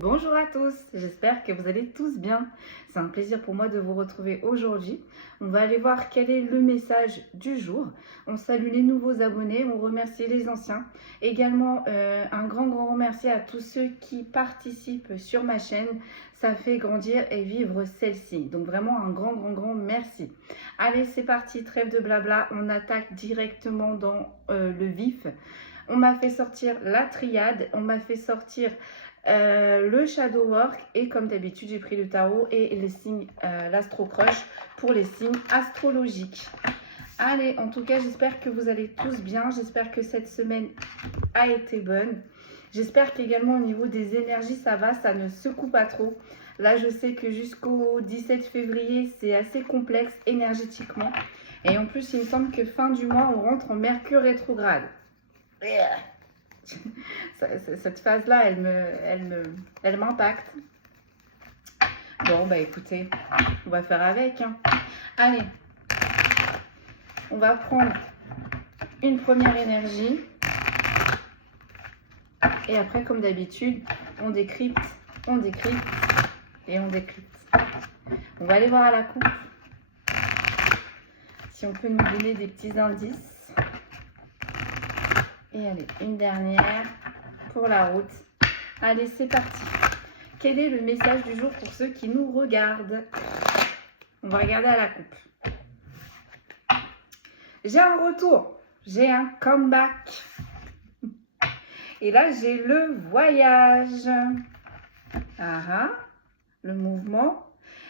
Bonjour à tous, j'espère que vous allez tous bien. C'est un plaisir pour moi de vous retrouver aujourd'hui. On va aller voir quel est le message du jour. On salue les nouveaux abonnés, on remercie les anciens. Également, un grand remercie à tous ceux qui participent sur ma chaîne. Ça fait grandir et vivre celle-ci. Donc vraiment un grand merci. Allez, c'est parti, trêve de blabla. On attaque directement dans le vif. On m'a fait sortir la triade, on m'a fait sortir le shadow work et comme d'habitude j'ai pris le tarot et les signes, l'astro crush pour les signes astrologiques. Allez, en tout cas j'espère que vous allez tous bien, j'espère que cette semaine a été bonne, j'espère qu'également au niveau des énergies ça va, ça ne secoue pas trop. Là je sais que jusqu'au 17 février c'est assez complexe énergétiquement et en plus il me semble que fin du mois on rentre en Mercure rétrograde. Cette phase-là, elle m'impacte. Bon, bah écoutez, on va faire avec. Hein. Allez, on va prendre une première énergie. Et après, comme d'habitude, on décrypte et on décrypte. On va aller voir à la coupe si on peut nous donner des petits indices. Et allez, une dernière pour la route. Allez, c'est parti. Quel est le message du jour pour ceux qui nous regardent? On va regarder à la coupe. J'ai un retour. J'ai un comeback. Et là, j'ai le voyage. Le mouvement.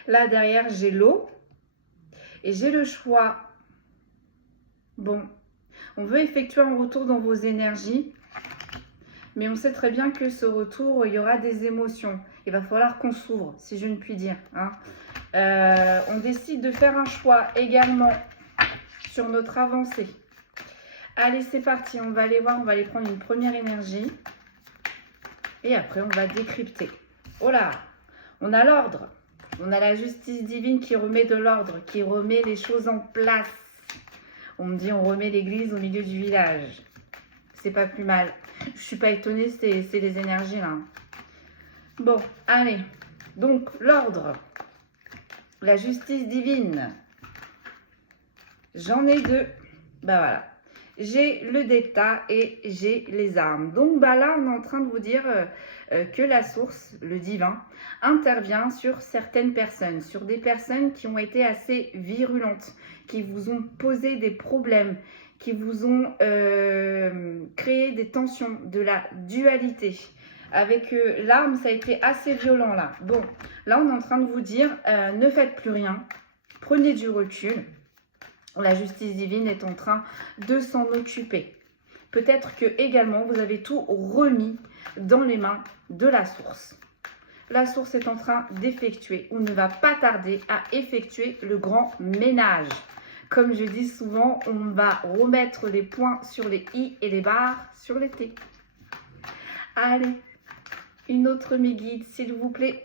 Là, derrière, j'ai l'eau. Et j'ai le choix. Bon. On veut effectuer un retour dans vos énergies, mais on sait très bien que ce retour, il y aura des émotions. Il va falloir qu'on s'ouvre, si je ne puis dire. Hein. On décide de faire un choix également sur notre avancée. Allez, c'est parti. On va aller voir, on va aller prendre une première énergie. Et après, on va décrypter. Oh là, on a l'ordre. On a la justice divine qui remet de l'ordre, qui remet les choses en place. On me dit on remet l'église au milieu du village. C'est pas plus mal. Je suis pas étonnée, c'est les énergies là. Bon, allez. Donc, l'ordre. La justice divine. J'en ai deux. Bah voilà. J'ai le delta et j'ai les armes. Donc bah là, on est en train de vous dire que la source, le divin, intervient sur certaines personnes, sur des personnes qui ont été assez virulentes, qui vous ont posé des problèmes, qui vous ont créé des tensions, de la dualité. Avec l'arme, ça a été assez violent là. Bon, là, on est en train de vous dire, ne faites plus rien, prenez du recul. La justice divine est en train de s'en occuper. Peut-être que également vous avez tout remis dans les mains de la source. La source est en train d'effectuer ou ne va pas tarder à effectuer le grand ménage. Comme je dis souvent, on va remettre les points sur les i et les barres sur les t. Allez, une autre mes guides, s'il vous plaît.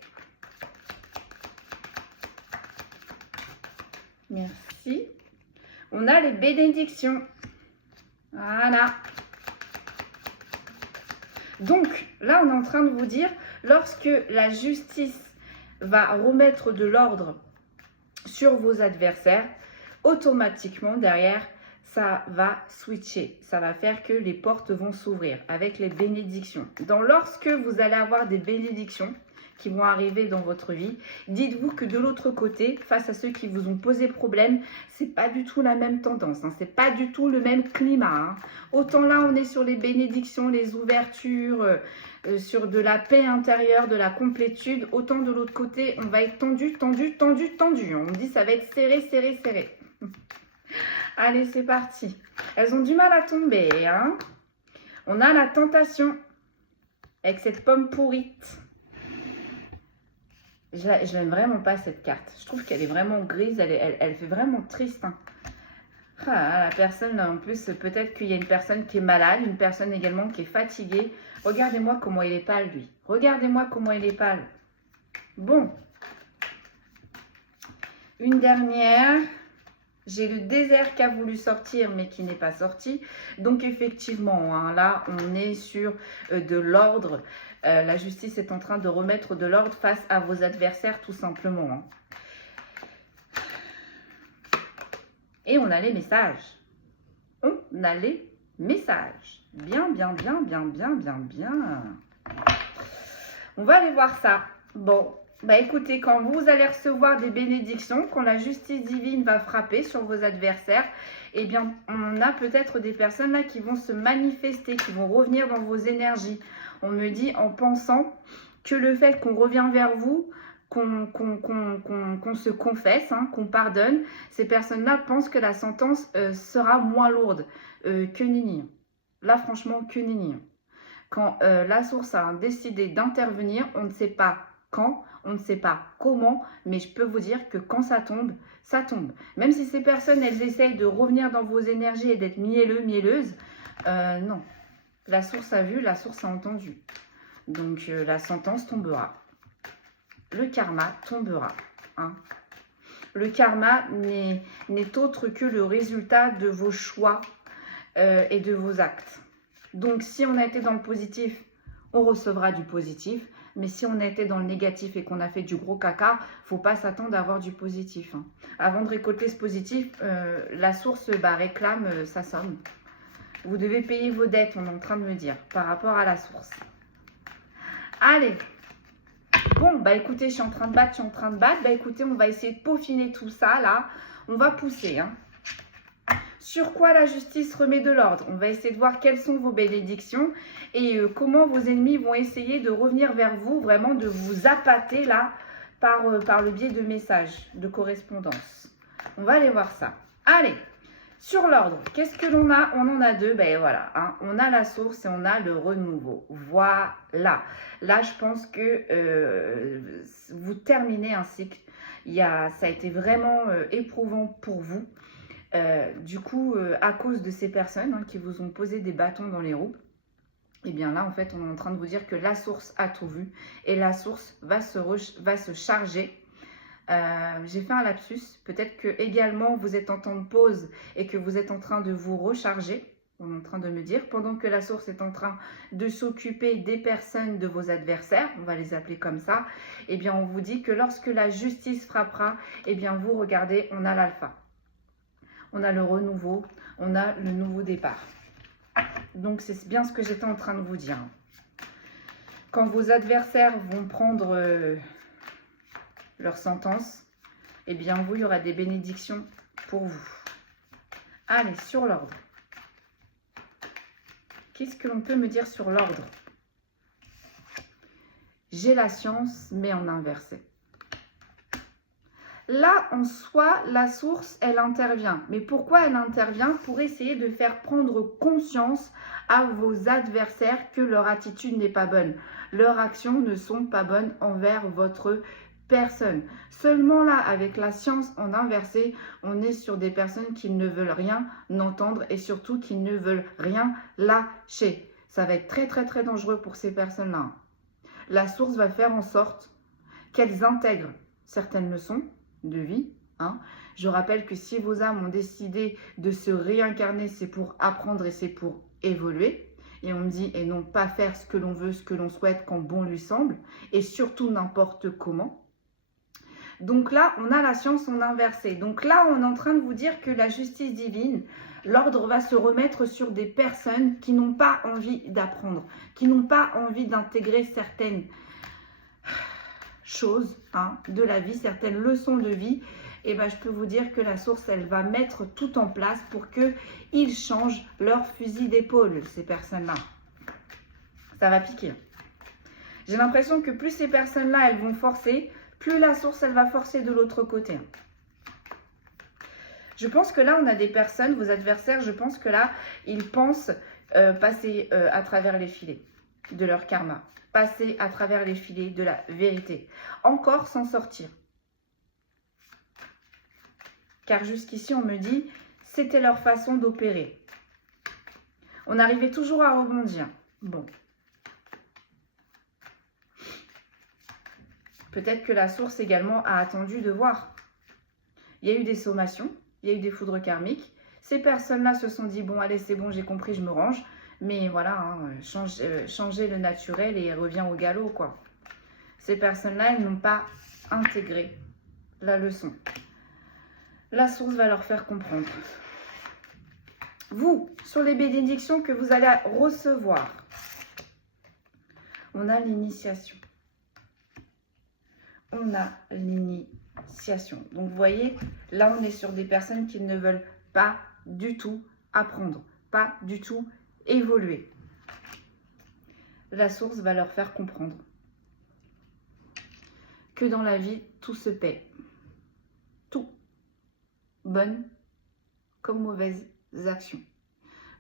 Merci. On a les bénédictions. Voilà. Donc, là, on est en train de vous dire, lorsque la justice va remettre de l'ordre sur vos adversaires, automatiquement, derrière, ça va switcher. Ça va faire que les portes vont s'ouvrir avec les bénédictions. Lorsque vous allez avoir des bénédictions qui vont arriver dans votre vie, dites-vous que de l'autre côté, face à ceux qui vous ont posé problème, c'est pas du tout la même tendance, hein, c'est pas du tout le même climat. Hein. Autant là, on est sur les bénédictions, les ouvertures, sur de la paix intérieure, de la complétude, autant de l'autre côté, on va être tendu. On me dit ça va être serré. Allez, c'est parti. Elles ont du mal à tomber. Hein. On a la tentation avec cette pomme pourrite. Je n'aime vraiment pas cette carte. Je trouve qu'elle est vraiment grise. Elle fait vraiment triste. Hein. La personne, en plus, peut-être qu'il y a une personne qui est malade, une personne également qui est fatiguée. Regardez-moi comment il est pâle, lui. Regardez-moi comment il est pâle. Bon. Une dernière. J'ai le désert qui a voulu sortir, mais qui n'est pas sorti. Donc, effectivement, hein, là, on est sur de l'ordre. La justice est en train de remettre de l'ordre face à vos adversaires, tout simplement. Hein. Et on a les messages. On a les messages. Bien, bien, bien, bien, bien, bien, bien. On va aller voir ça. Bon, bah écoutez, quand vous allez recevoir des bénédictions, quand la justice divine va frapper sur vos adversaires, eh bien, on a peut-être des personnes là qui vont se manifester, qui vont revenir dans vos énergies. On me dit en pensant que le fait qu'on revient vers vous, qu'on se confesse, hein, qu'on pardonne, ces personnes-là pensent que la sentence sera moins lourde que Nini. Là, franchement, que Nini. Quand la source a décidé d'intervenir, on ne sait pas quand, on ne sait pas comment, mais je peux vous dire que quand ça tombe, ça tombe. Même si ces personnes, elles essayent de revenir dans vos énergies et d'être mielleux, mielleuses, non. La source a vu, la source a entendu. Donc, la sentence tombera. Le karma tombera. Hein. Le karma n'est autre que le résultat de vos choix et de vos actes. Donc, si on a été dans le positif, on recevra du positif. Mais si on a été dans le négatif et qu'on a fait du gros caca, il ne faut pas s'attendre à avoir du positif. Hein. Avant de récolter ce positif, la source réclame sa somme. Vous devez payer vos dettes, on est en train de me dire, par rapport à la source. Allez. Bon, bah écoutez, je suis en train de battre. Bah écoutez, on va essayer de peaufiner tout ça, là. On va pousser, hein. Sur quoi la justice remet de l'ordre? On va essayer de voir quelles sont vos bénédictions et comment vos ennemis vont essayer de revenir vers vous, vraiment de vous appâter là par le biais de messages, de correspondance. On va aller voir ça. Allez, sur l'ordre, qu'est-ce que l'on a? On en a deux, ben voilà. Hein, on a la source et on a le renouveau. Voilà. Là, je pense que vous terminez un cycle. Ça a été vraiment éprouvant pour vous. Du coup, à cause de ces personnes hein, qui vous ont posé des bâtons dans les roues, et bien là, en fait, on est en train de vous dire que la source a tout vu et la source va se charger. J'ai fait un lapsus. Peut-être que également vous êtes en temps de pause et que vous êtes en train de vous recharger. On est en train de me dire, pendant que la source est en train de s'occuper des personnes de vos adversaires, on va les appeler comme ça, et bien on vous dit que lorsque la justice frappera, et bien vous regardez, on a l'alpha. On a le renouveau, on a le nouveau départ. Donc, c'est bien ce que j'étais en train de vous dire. Quand vos adversaires vont prendre leur sentence, eh bien, vous, il y aura des bénédictions pour vous. Allez, sur l'ordre. Qu'est-ce que l'on peut me dire sur l'ordre? J'ai la science, mais en inversé. Là, en soi, la source, elle intervient. Mais pourquoi elle intervient? Pour essayer de faire prendre conscience à vos adversaires que leur attitude n'est pas bonne. Leurs actions ne sont pas bonnes envers votre personne. Seulement là, avec la science en inversé, on est sur des personnes qui ne veulent rien entendre et surtout qui ne veulent rien lâcher. Ça va être très, très, très dangereux pour ces personnes-là. La source va faire en sorte qu'elles intègrent certaines leçons de vie. Hein. Je rappelle que si vos âmes ont décidé de se réincarner, c'est pour apprendre et c'est pour évoluer. Et on me dit, et non pas faire ce que l'on veut, ce que l'on souhaite quand bon lui semble, et surtout n'importe comment. Donc là, on a la science en inversé. Donc là, on est en train de vous dire que la justice divine, l'ordre va se remettre sur des personnes qui n'ont pas envie d'apprendre, qui n'ont pas envie d'intégrer certaines choses hein, de la vie, certaines leçons de vie, et ben je peux vous dire que la source, elle va mettre tout en place pour qu'ils changent leur fusil d'épaule, ces personnes-là. Ça va piquer. J'ai l'impression que plus ces personnes-là, elles vont forcer, plus la source, elle va forcer de l'autre côté. Je pense que là, on a des personnes, vos adversaires, je pense que là, ils pensent passer à travers les filets de leur karma. Passer à travers les filets de la vérité. Encore s'en sortir. Car jusqu'ici, on me dit, c'était leur façon d'opérer. On arrivait toujours à rebondir. Bon. Peut-être que la source également a attendu de voir. Il y a eu des sommations, il y a eu des foudres karmiques. Ces personnes-là se sont dit, bon, allez, c'est bon, j'ai compris, je me range. Mais voilà, hein, changer le naturel et revient au galop, quoi. Ces personnes-là, elles n'ont pas intégré la leçon. La source va leur faire comprendre. Vous, sur les bénédictions que vous allez recevoir, on a l'initiation. On a l'initiation. Donc, vous voyez, là, on est sur des personnes qui ne veulent pas du tout apprendre, pas du tout évoluer. La source va leur faire comprendre que dans la vie, tout se paie. Tout. Bonnes comme mauvaises actions.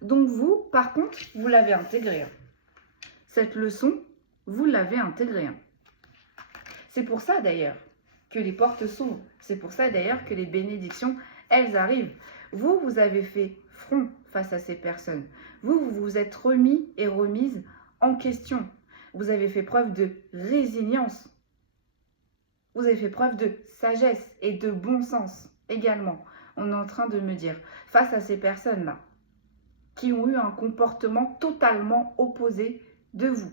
Donc vous, par contre, vous l'avez intégré. Cette leçon, vous l'avez intégrée. C'est pour ça d'ailleurs que les portes s'ouvrent. C'est pour ça d'ailleurs que les bénédictions, elles arrivent. Vous, vous avez fait front face à ces personnes. Vous vous êtes remis et remise en question. Vous avez fait preuve de résilience. Vous avez fait preuve de sagesse et de bon sens également. On est en train de me dire, face à ces personnes-là, qui ont eu un comportement totalement opposé de vous.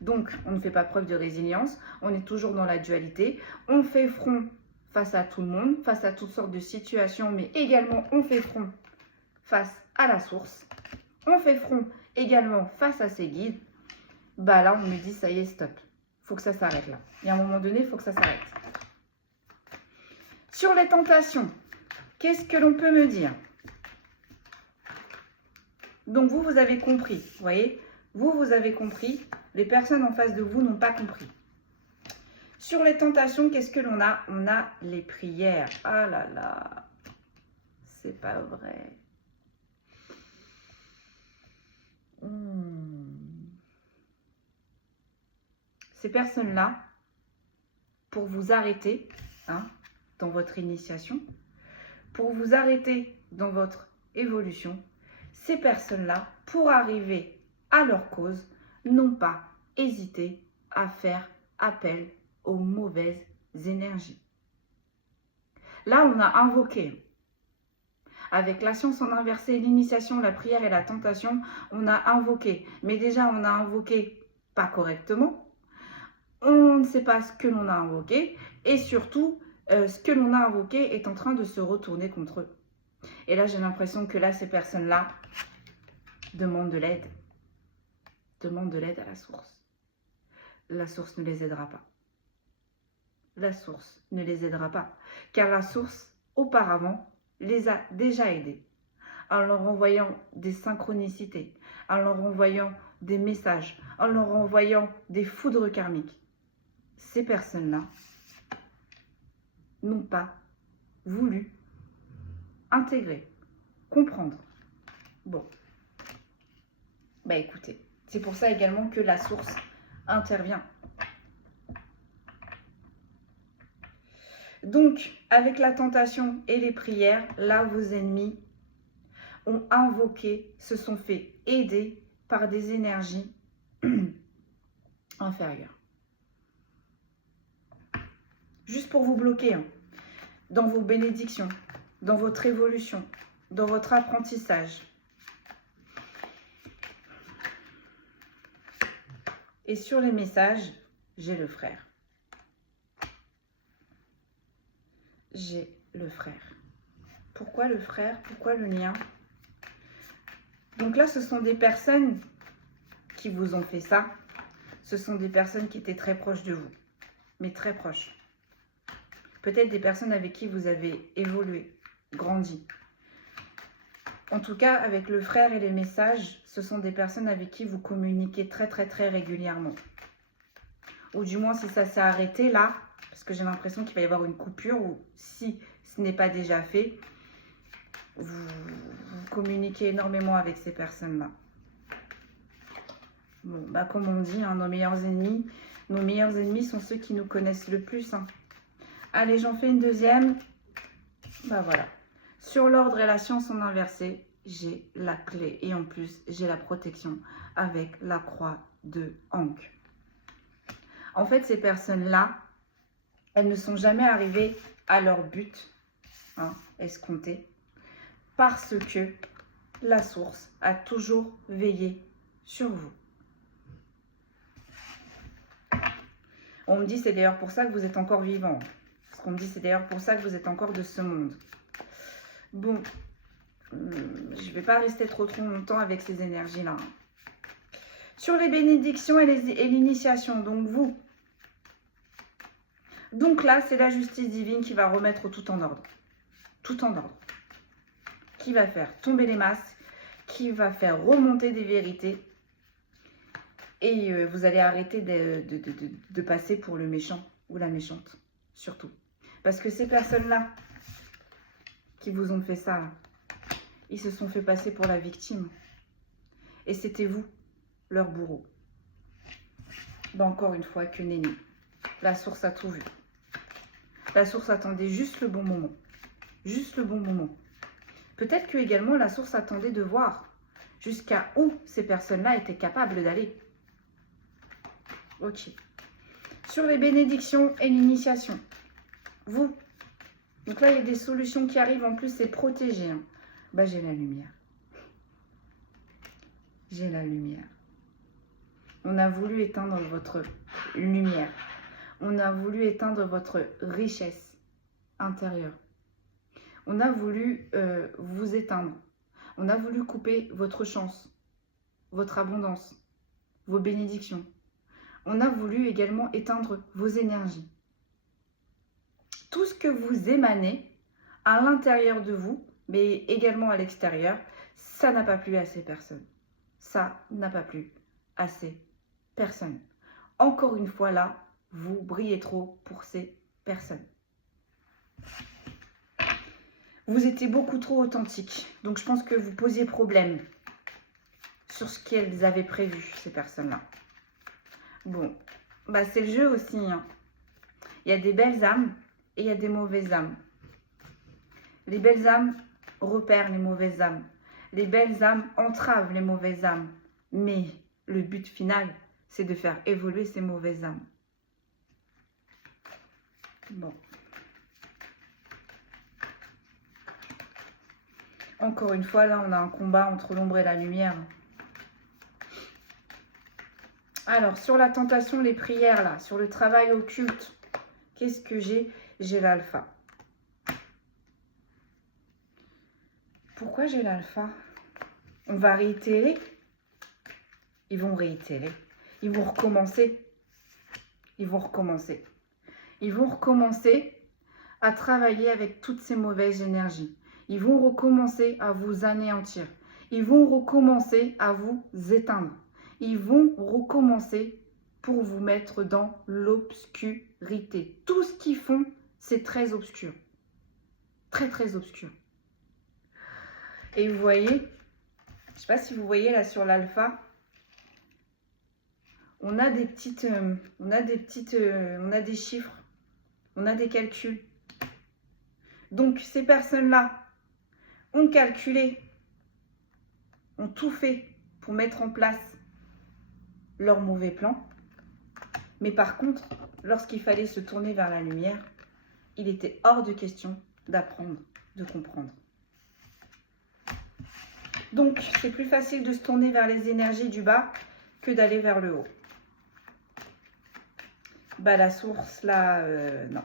Donc, on ne fait pas preuve de résilience, on est toujours dans la dualité, on fait front face à tout le monde, face à toutes sortes de situations, mais également on fait front face à la source, on fait front également face à ses guides. Bah là, on me dit, ça y est, stop, il faut que ça s'arrête là. Il y a un moment donné, il faut que ça s'arrête. Sur les tentations, qu'est-ce que l'on peut me dire? Donc vous avez compris, vous voyez, vous avez compris, les personnes en face de vous n'ont pas compris. Sur les tentations, qu'est-ce que l'on a? On a les prières. Ah là là, c'est pas vrai. Ces personnes-là, pour vous arrêter, dans votre initiation, pour vous arrêter dans votre évolution, ces personnes-là, pour arriver à leur cause, n'ont pas hésité à faire appel aux mauvaises énergies. Là, on a invoqué, avec la science en inversé, l'initiation, la prière et la tentation, on a invoqué. Mais déjà, on a invoqué pas correctement. On ne sait pas ce que l'on a invoqué. Et surtout, ce que l'on a invoqué est en train de se retourner contre eux. Et là, j'ai l'impression que là, ces personnes-là demandent de l'aide. Demandent de l'aide à la source. La source ne les aidera pas. La source ne les aidera pas. Car la source, auparavant, les a déjà aidés. En leur envoyant des synchronicités, en leur envoyant des messages, en leur envoyant des foudres karmiques. Ces personnes-là n'ont pas voulu intégrer, comprendre. Bon, bah écoutez, c'est pour ça également que la source intervient. Donc, avec la tentation et les prières, là, vos ennemis ont invoqué, se sont fait aider par des énergies inférieures. Juste pour vous bloquer, dans vos bénédictions, dans votre évolution, dans votre apprentissage. Et sur les messages, j'ai le frère. J'ai le frère. Pourquoi le frère? Pourquoi le lien? Donc là, ce sont des personnes qui vous ont fait ça. Ce sont des personnes qui étaient très proches de vous. Mais très proches. Peut-être des personnes avec qui vous avez évolué, grandi. En tout cas, avec le frère et les messages, ce sont des personnes avec qui vous communiquez très régulièrement. Ou du moins, si ça s'est arrêté là, parce que j'ai l'impression qu'il va y avoir une coupure, ou si ce n'est pas déjà fait, vous communiquez énormément avec ces personnes-là. Bon, bah comme on dit, nos meilleurs ennemis sont ceux qui nous connaissent le plus. Allez, j'en fais une deuxième. Bah voilà. Sur l'ordre et la science en inversé, j'ai la clé. Et en plus, j'ai la protection avec la croix de Ankh. En fait, ces personnes-là, elles ne sont jamais arrivées à leur but escompté. Parce que la source a toujours veillé sur vous. On me dit c'est d'ailleurs pour ça que vous êtes encore vivant. Parce qu'on me dit c'est d'ailleurs pour ça que vous êtes encore de ce monde. Bon, je ne vais pas rester trop longtemps avec ces énergies-là. Sur les bénédictions et l'initiation, donc vous. Donc là, c'est la justice divine qui va remettre tout en ordre. Tout en ordre. Qui va faire tomber les masques, qui va faire remonter des vérités. Et vous allez arrêter de passer pour le méchant ou la méchante, surtout. Parce que ces personnes-là qui vous ont fait ça, ils se sont fait passer pour la victime. Et c'était vous, leur bourreau. Ben encore une fois, que nenni. La source a tout vu. La source attendait juste le bon moment. Juste le bon moment. Peut-être que également la source attendait de voir jusqu'à où ces personnes-là étaient capables d'aller. Ok. Sur les bénédictions et l'initiation. Vous. Donc là, il y a des solutions qui arrivent. En plus, c'est protégé. Hein. Bah, j'ai la lumière. J'ai la lumière. On a voulu éteindre votre lumière. On a voulu éteindre votre richesse intérieure. On a voulu vous éteindre. On a voulu couper votre chance, votre abondance, vos bénédictions. On a voulu également éteindre vos énergies. Tout ce que vous émanez à l'intérieur de vous, mais également à l'extérieur, ça n'a pas plu à ces personnes. Ça n'a pas plu à ces personnes. Encore une fois là, vous brillez trop pour ces personnes. Vous étiez beaucoup trop authentique. Donc je pense que vous posiez problème sur ce qu'elles avaient prévu, ces personnes-là. Bon, bah c'est le jeu aussi. Hein. Il y a des belles âmes et il y a des mauvaises âmes. Les belles âmes repèrent les mauvaises âmes. Les belles âmes entravent les mauvaises âmes. Mais le but final, c'est de faire évoluer ces mauvaises âmes. Bon. Encore une fois, là, on a un combat entre l'ombre et la lumière. Alors, sur la tentation, les prières, là, sur le travail occulte, qu'est-ce que j'ai? J'ai l'alpha. Pourquoi j'ai l'alpha? On va réitérer. Ils vont réitérer. Ils vont recommencer. Ils vont recommencer. Ils vont recommencer à travailler avec toutes ces mauvaises énergies. Ils vont recommencer à vous anéantir. Ils vont recommencer à vous éteindre. Ils vont recommencer pour vous mettre dans l'obscurité. Tout ce qu'ils font, c'est très obscur. Très, très obscur. Et vous voyez, je ne sais pas si vous voyez là sur l'alpha, on a des petites, on a des chiffres, on a des calculs. Donc ces personnes-là ont calculé, ont tout fait pour mettre en place leur mauvais plan. Mais par contre, lorsqu'il fallait se tourner vers la lumière, il était hors de question d'apprendre, de comprendre. Donc, c'est plus facile de se tourner vers les énergies du bas que d'aller vers le haut. Bah, la source, là, non.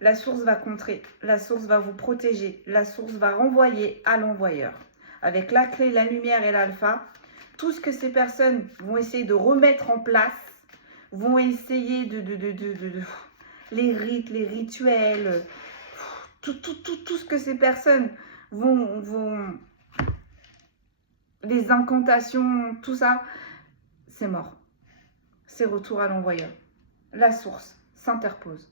La source va contrer, la source va vous protéger, la source va renvoyer à l'envoyeur. Avec la clé, la lumière et l'alpha, tout ce que ces personnes vont essayer de remettre en place, vont essayer les rites, les rituels, tout ce que ces personnes vont les incantations, tout ça, c'est mort. C'est retour à l'envoyeur. La source s'interpose.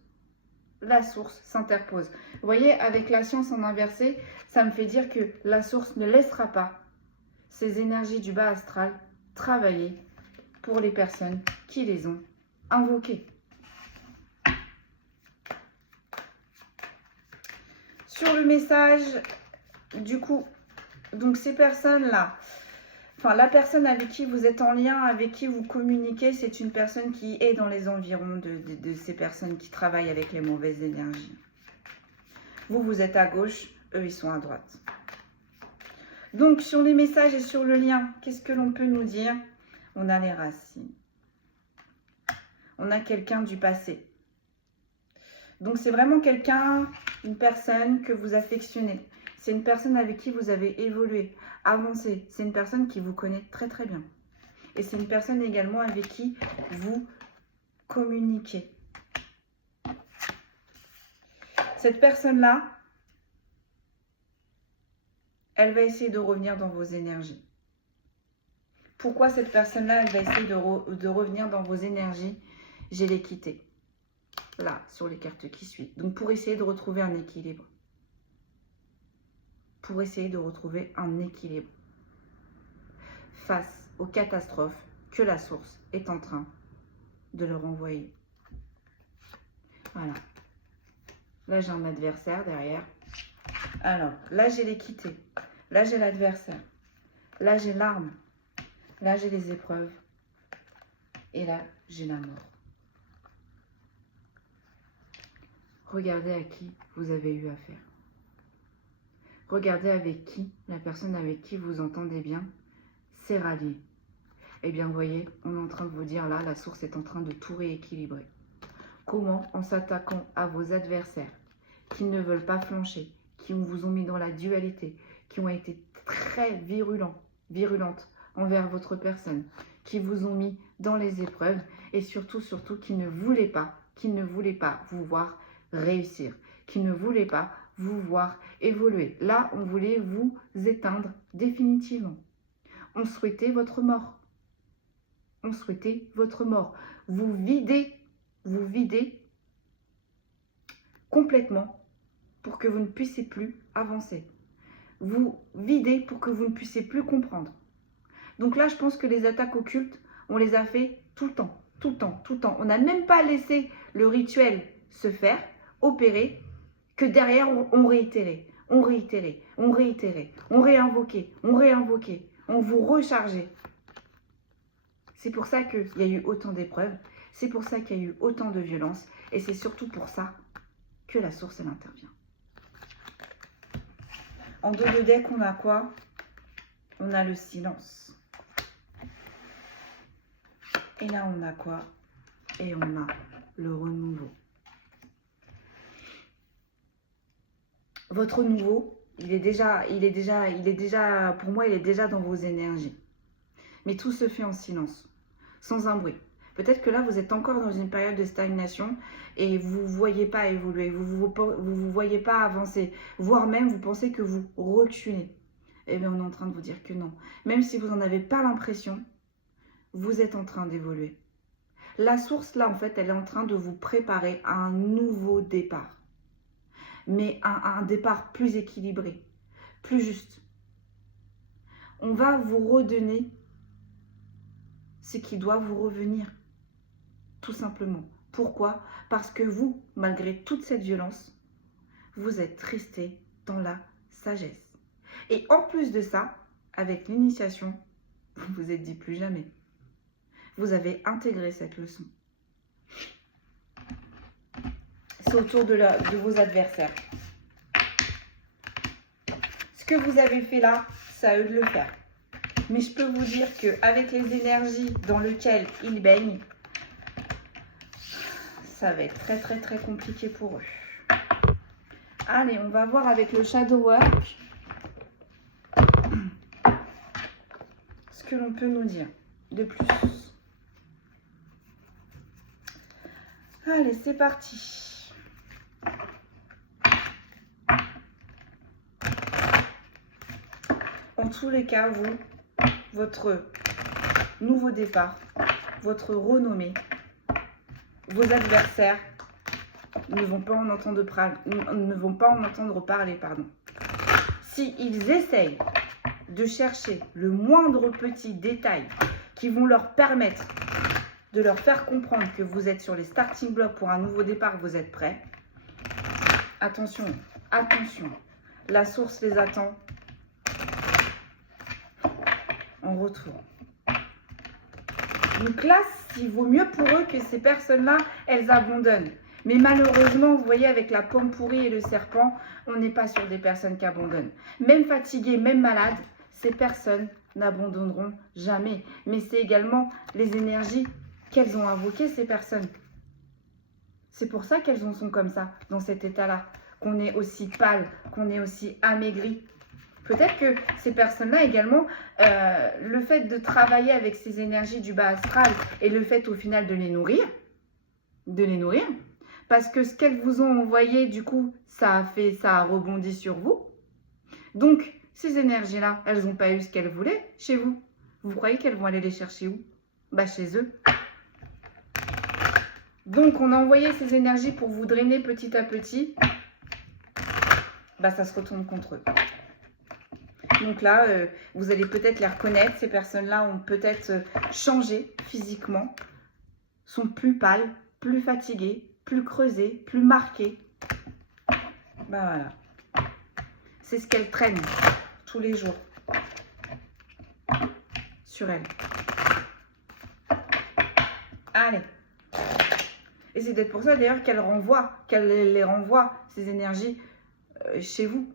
La source s'interpose. Vous voyez, avec la science en inversé, ça me fait dire que la source ne laissera pas ces énergies du bas astral travailler pour les personnes qui les ont invoquées. Sur le message, du coup, donc ces personnes-là, enfin la personne avec qui vous êtes en lien, avec qui vous communiquez, c'est une personne qui est dans les environs de ces personnes qui travaillent avec les mauvaises énergies. Vous êtes à gauche, eux ils sont à droite. Donc, sur les messages et sur le lien, qu'est-ce que l'on peut nous dire? On a les racines. On a quelqu'un du passé. Donc, c'est vraiment quelqu'un, une personne que vous affectionnez. C'est une personne avec qui vous avez évolué, avancé. C'est une personne qui vous connaît très très bien. Et c'est une personne également avec qui vous communiquez. Cette personne-là, elle va essayer de revenir dans vos énergies. Pourquoi cette personne-là, elle va essayer de revenir dans vos énergies? Je l'ai quittée. Là, sur les cartes qui suivent. Donc, pour essayer de retrouver un équilibre. Pour essayer de retrouver un équilibre. Face aux catastrophes que la source est en train de leur envoyer. Voilà. Là, j'ai un adversaire derrière. Alors, là, j'ai l'équité. Là, j'ai l'adversaire. Là, j'ai l'arme. Là, j'ai les épreuves. Et là, j'ai la mort. Regardez à qui vous avez eu affaire. Regardez avec qui, la personne avec qui vous entendez bien, s'est ralliée. Eh bien, vous voyez, on est en train de vous dire là, la source est en train de tout rééquilibrer. Comment? En s'attaquant à vos adversaires qui ne veulent pas flancher, qui vous ont mis dans la dualité, qui ont été très virulentes envers votre personne, qui vous ont mis dans les épreuves et surtout qui ne voulaient pas vous voir réussir, qui ne voulaient pas vous voir évoluer. Là, on voulait vous éteindre définitivement. On souhaitait votre mort. On souhaitait votre mort. Vous videz complètement pour que vous ne puissiez plus avancer. Vous videz pour que vous ne puissiez plus comprendre. Donc là, je pense que les attaques occultes, on les a fait tout le temps. On n'a même pas laissé le rituel se faire, opérer, que derrière, on réitérait, on réinvoquait, on vous rechargeait. C'est pour ça qu'il y a eu autant d'épreuves, c'est pour ça qu'il y a eu autant de violence, et c'est surtout pour ça que la source, elle intervient. En dos de deck, on a quoi? On a le silence. Et là, on a quoi? Et on a le renouveau. Votre renouveau, il est déjà, pour moi, il est déjà dans vos énergies. Mais tout se fait en silence, sans un bruit. Peut-être que là, vous êtes encore dans une période de stagnation et vous ne voyez pas évoluer, vous ne vous voyez pas avancer, voire même vous pensez que vous reculez. Eh bien, on est en train de vous dire que non. Même si vous n'en avez pas l'impression, vous êtes en train d'évoluer. La source, là, en fait, elle est en train de vous préparer à un nouveau départ. Mais un départ plus équilibré, plus juste. On va vous redonner ce qui doit vous revenir, tout simplement. Pourquoi? Parce que vous, malgré toute cette violence, vous êtes resté dans la sagesse. Et en plus de ça, avec l'initiation, vous vous êtes dit plus jamais. Vous avez intégré cette leçon. C'est au tour de vos adversaires. Ce que vous avez fait là, c'est à eux de le faire. Mais je peux vous dire qu'avec les énergies dans lesquelles ils baignent, ça va être très très très compliqué pour eux. Allez, on va voir avec le Shadow Work ce que l'on peut nous dire de plus. Allez, c'est parti. En tous les cas, votre nouveau départ, votre renommée, vos adversaires ne vont pas en entendre parler. S'ils essayent de chercher le moindre petit détail qui vont leur permettre de leur faire comprendre que vous êtes sur les starting blocks pour un nouveau départ, vous êtes prêts. Attention, attention, la source les attend en retour. Donc là, il vaut mieux pour eux que ces personnes-là, elles abandonnent. Mais malheureusement, vous voyez, avec la pomme pourrie et le serpent, on n'est pas sur des personnes qui abandonnent. Même fatiguées, même malades, ces personnes n'abandonneront jamais. Mais c'est également les énergies qu'elles ont invoquées, ces personnes. C'est pour ça qu'elles en sont comme ça, dans cet état-là. Qu'on est aussi pâle, qu'on est aussi amaigri. Peut-être que ces personnes-là également, le fait de travailler avec ces énergies du bas astral et le fait au final de les nourrir, parce que ce qu'elles vous ont envoyé, du coup, ça a rebondi sur vous. Donc, ces énergies-là, elles n'ont pas eu ce qu'elles voulaient chez vous. Vous croyez qu'elles vont aller les chercher où? Bah, chez eux. Donc, on a envoyé ces énergies pour vous drainer petit à petit. Bah, ça se retourne contre eux. Donc là, vous allez peut-être les reconnaître. Ces personnes-là ont peut-être changé physiquement, sont plus pâles, plus fatiguées, plus creusées, plus marquées. Bah voilà. C'est ce qu'elles traînent tous les jours sur elles. Allez. Et c'est peut-être pour ça d'ailleurs qu'elle les renvoie, ces énergies, chez vous.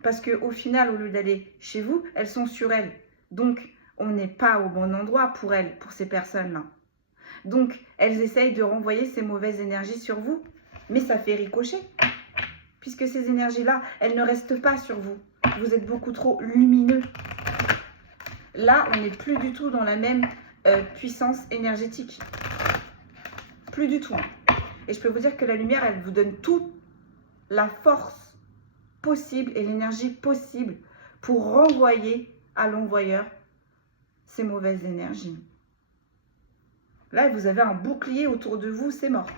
Parce qu'au final, au lieu d'aller chez vous, elles sont sur elles. Donc, on n'est pas au bon endroit pour elles, pour ces personnes-là. Donc, elles essayent de renvoyer ces mauvaises énergies sur vous. Mais ça fait ricocher. Puisque ces énergies-là, elles ne restent pas sur vous. Vous êtes beaucoup trop lumineux. Là, on n'est plus du tout dans la même puissance énergétique. Plus du tout. Et je peux vous dire que la lumière, elle vous donne toute la force possible et l'énergie possible pour renvoyer à l'envoyeur ces mauvaises énergies. Là, vous avez un bouclier autour de vous, c'est mort.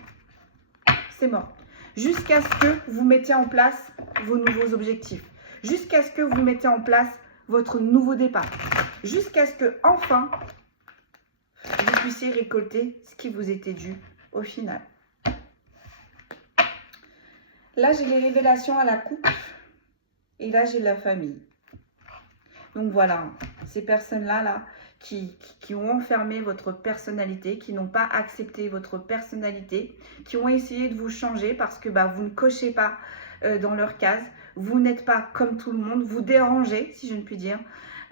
C'est mort. Jusqu'à ce que vous mettiez en place vos nouveaux objectifs. Jusqu'à ce que vous mettiez en place votre nouveau départ. Jusqu'à ce que, enfin, vous puissiez récolter ce qui vous était dû au final. Là, j'ai les révélations à la coupe. Et là, j'ai la famille. Donc voilà, ces personnes-là qui ont enfermé votre personnalité, qui n'ont pas accepté votre personnalité, qui ont essayé de vous changer parce que vous ne cochez pas dans leur case, vous n'êtes pas comme tout le monde, vous dérangez, si je ne puis dire.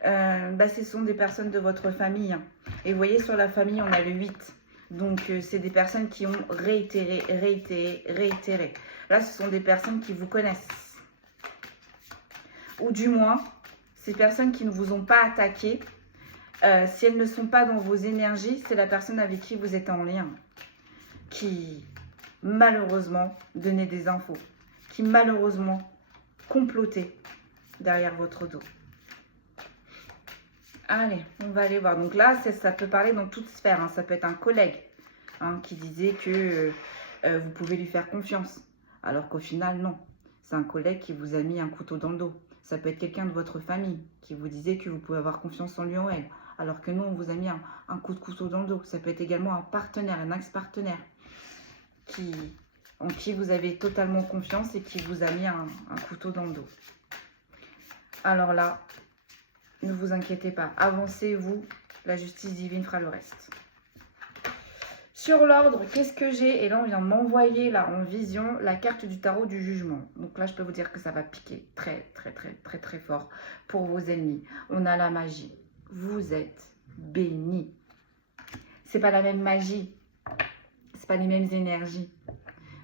Ce sont des personnes de votre famille. Et vous voyez, sur la famille, on a le 8. Donc, c'est des personnes qui ont réitéré. Là, ce sont des personnes qui vous connaissent. Ou du moins, ces personnes qui ne vous ont pas attaqué, si elles ne sont pas dans vos énergies, c'est la personne avec qui vous êtes en lien, qui malheureusement donnait des infos, qui malheureusement complotait derrière votre dos. Allez, on va aller voir. Donc là, ça peut parler dans toute sphère. Hein. Ça peut être un collègue qui disait que vous pouvez lui faire confiance. Alors qu'au final, non. C'est un collègue qui vous a mis un couteau dans le dos. Ça peut être quelqu'un de votre famille qui vous disait que vous pouvez avoir confiance en lui ou en elle. Alors que nous, on vous a mis un coup de couteau dans le dos. Ça peut être également un partenaire, un ex-partenaire en qui vous avez totalement confiance et qui vous a mis un couteau dans le dos. Alors là, ne vous inquiétez pas. Avancez-vous. La justice divine fera le reste. Sur l'ordre, qu'est-ce que j'ai? Et là, on vient de m'envoyer, là, en vision, la carte du tarot du jugement. Donc là, je peux vous dire que ça va piquer très, très, très, très, très fort pour vos ennemis. On a la magie. Vous êtes bénis. C'est pas la même magie. C'est pas les mêmes énergies.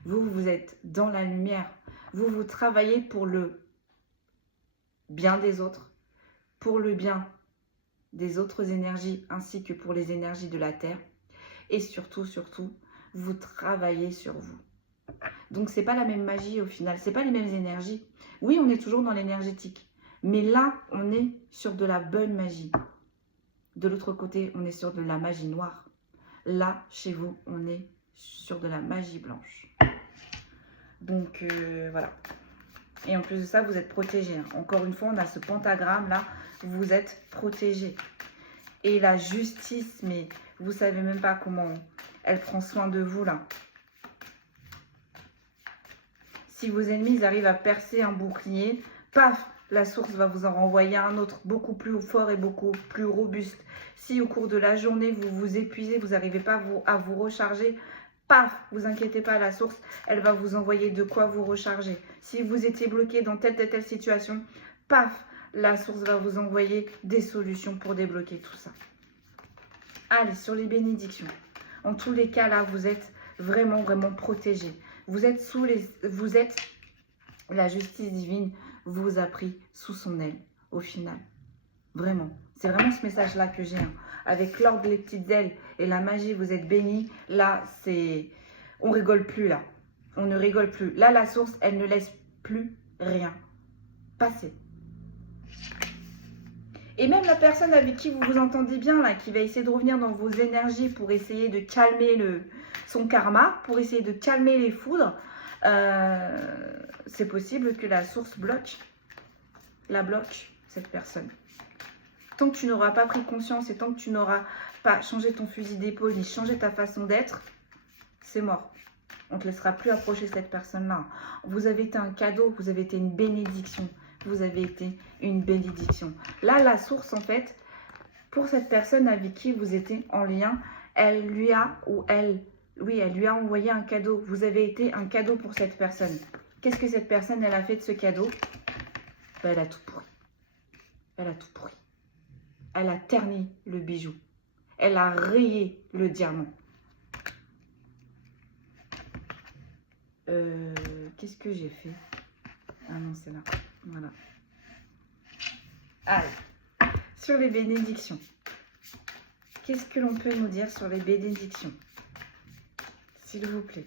Vous êtes dans la lumière. Vous travaillez pour le bien des autres, pour le bien des autres énergies, ainsi que pour les énergies de la Terre. Et surtout, vous travaillez sur vous. Donc, c'est pas la même magie au final. C'est pas les mêmes énergies. Oui, on est toujours dans l'énergétique. Mais là, on est sur de la bonne magie. De l'autre côté, on est sur de la magie noire. Là, chez vous, on est sur de la magie blanche. Donc, voilà. Et en plus de ça, vous êtes protégé. Hein. Encore une fois, on a ce pentagramme là. Vous êtes protégé. Et la justice, mais vous savez même pas comment elle prend soin de vous là. Si vos ennemis arrivent à percer un bouclier, paf, la source va vous en renvoyer un autre beaucoup plus fort et beaucoup plus robuste. Si au cours de la journée, vous vous épuisez, vous n'arrivez pas à vous recharger, paf, vous inquiétez pas, la source, elle va vous envoyer de quoi vous recharger. Si vous étiez bloqué dans telle situation, paf, la source va vous envoyer des solutions pour débloquer tout ça. Allez, sur les bénédictions. En tous les cas, là, vous êtes vraiment, vraiment protégés. Vous êtes la justice divine vous a pris sous son aile, au final. Vraiment. C'est vraiment ce message-là que j'ai. Hein. Avec l'ordre, les petites ailes et la magie, vous êtes bénis. Là, c'est... On rigole plus, là. On ne rigole plus. Là, la source, elle ne laisse plus rien passer. Et même la personne avec qui vous vous entendez bien, là, qui va essayer de revenir dans vos énergies pour essayer de calmer son karma, pour essayer de calmer les foudres, c'est possible que la source bloque, cette personne. Tant que tu n'auras pas pris conscience et tant que tu n'auras pas changé ton fusil d'épaule ni changé ta façon d'être, c'est mort. On ne te laissera plus approcher cette personne-là. Vous avez été un cadeau, vous avez été une bénédiction. Vous avez été une bénédiction. Là, la source, en fait, pour cette personne avec qui vous étiez en lien, elle lui a envoyé un cadeau. Vous avez été un cadeau pour cette personne. Qu'est-ce que cette personne, elle a fait de ce cadeau? Ben, elle a tout pourri. Elle a tout pourri. Elle a terni le bijou. Elle a rayé le diamant. Qu'est-ce que j'ai fait? Ah non, c'est là. Voilà. Allez. Sur les bénédictions. Qu'est-ce que l'on peut nous dire sur les bénédictions? S'il vous plaît.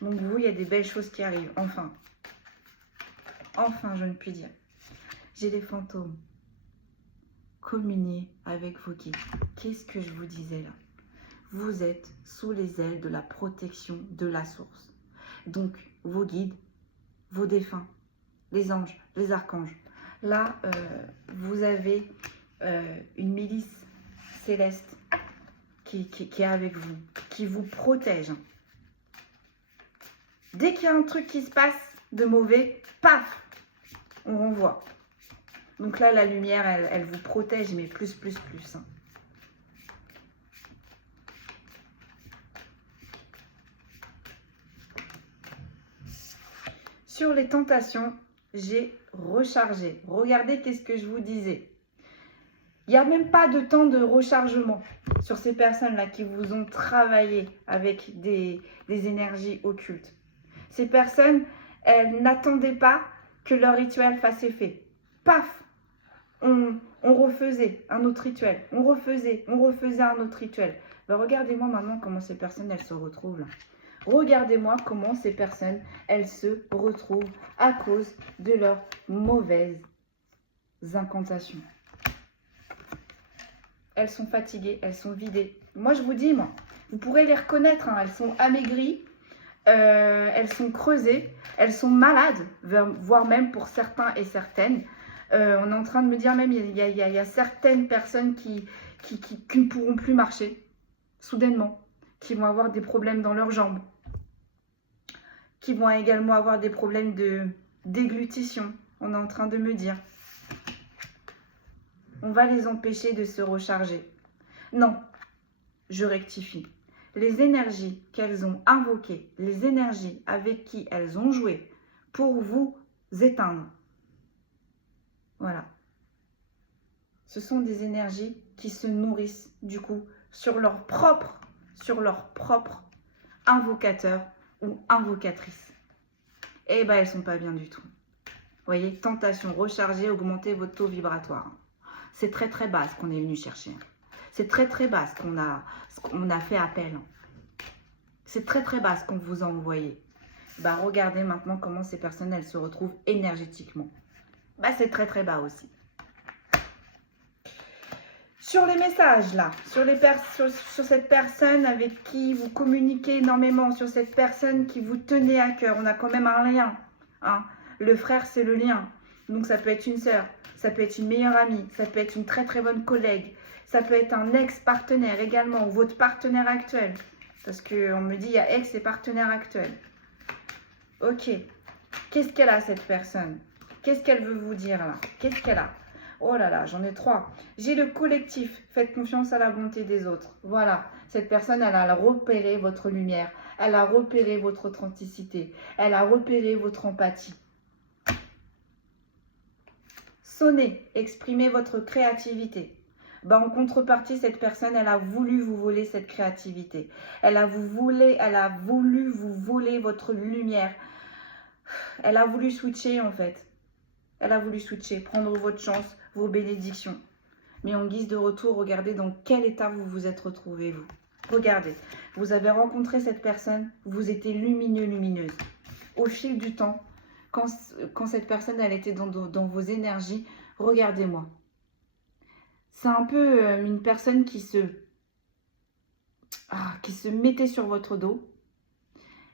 Donc vous, il y a des belles choses qui arrivent. Enfin. Enfin, je ne puis dire. J'ai des fantômes. Communiez avec vos guides. Qu'est-ce que je vous disais là? Vous êtes sous les ailes de la protection de la source. Donc, vos guides, vos défunts, les anges, les archanges. Là, vous avez une milice céleste qui est avec vous, qui vous protège. Dès qu'il y a un truc qui se passe de mauvais, paf, on renvoie. Donc là, la lumière, elle vous protège, mais plus. Hein. Sur les tentations, j'ai rechargé. Regardez qu'est-ce que je vous disais. Il n'y a même pas de temps de rechargement sur ces personnes-là qui vous ont travaillé avec des énergies occultes. Ces personnes, elles n'attendaient pas que leur rituel fasse effet. Paf! On refaisait un autre rituel. On refaisait un autre rituel. Ben, regardez-moi maintenant comment ces personnes, elles se retrouvent là. Regardez-moi comment ces personnes, elles se retrouvent à cause de leurs mauvaises incantations. Elles sont fatiguées, elles sont vidées. Moi, je vous dis, vous pourrez les reconnaître. Hein, elles sont amaigries, elles sont creusées, elles sont malades, voire même pour certains et certaines. On est en train de me dire même, il y a certaines personnes qui ne pourront plus marcher, soudainement, qui vont avoir des problèmes dans leurs jambes, qui vont également avoir des problèmes de déglutition, on est en train de me dire. On va les empêcher de se recharger. Non, je rectifie. Les énergies qu'elles ont invoquées, les énergies avec qui elles ont joué pour vous éteindre. Voilà. Ce sont des énergies qui se nourrissent du coup sur leur propre invocateur ou invocatrice. Eh bien, elles ne sont pas bien du tout. Vous voyez, tentation, recharger, augmenter votre taux vibratoire. C'est très très bas ce qu'on est venu chercher. C'est très très bas ce qu'on a fait appel. C'est très très bas ce qu'on vous a envoyé. Bah, regardez maintenant comment ces personnes, elles se retrouvent énergétiquement. Bah, c'est très très bas aussi. Sur les messages là, sur cette personne avec qui vous communiquez énormément, sur cette personne qui vous tenait à cœur, on a quand même un lien. Hein. Le frère, c'est le lien. Donc ça peut être une sœur, ça peut être une meilleure amie, ça peut être une très très bonne collègue, ça peut être un ex-partenaire également, ou votre partenaire actuel. Parce qu'on me dit il y a ex et partenaire actuel. Ok, qu'est-ce qu'elle a cette personne? Qu'est-ce qu'elle veut vous dire là? Qu'est-ce qu'elle a? Oh là là, j'en ai 3. J'ai le collectif. Faites confiance à la bonté des autres. Voilà. Cette personne, elle a repéré votre lumière. Elle a repéré votre authenticité. Elle a repéré votre empathie. Sonnez, exprimez votre créativité. Ben, en contrepartie, cette personne, elle a voulu vous voler cette créativité. Elle a voulu vous voler votre lumière. Elle a voulu switcher en fait. Elle a voulu switcher, prendre votre chance, vos bénédictions. Mais en guise de retour, regardez dans quel état vous vous êtes retrouvé, vous. Regardez, vous avez rencontré cette personne, vous étiez lumineux, lumineuse. Au fil du temps, quand cette personne, elle était dans vos énergies, regardez-moi. C'est un peu une personne qui se mettait sur votre dos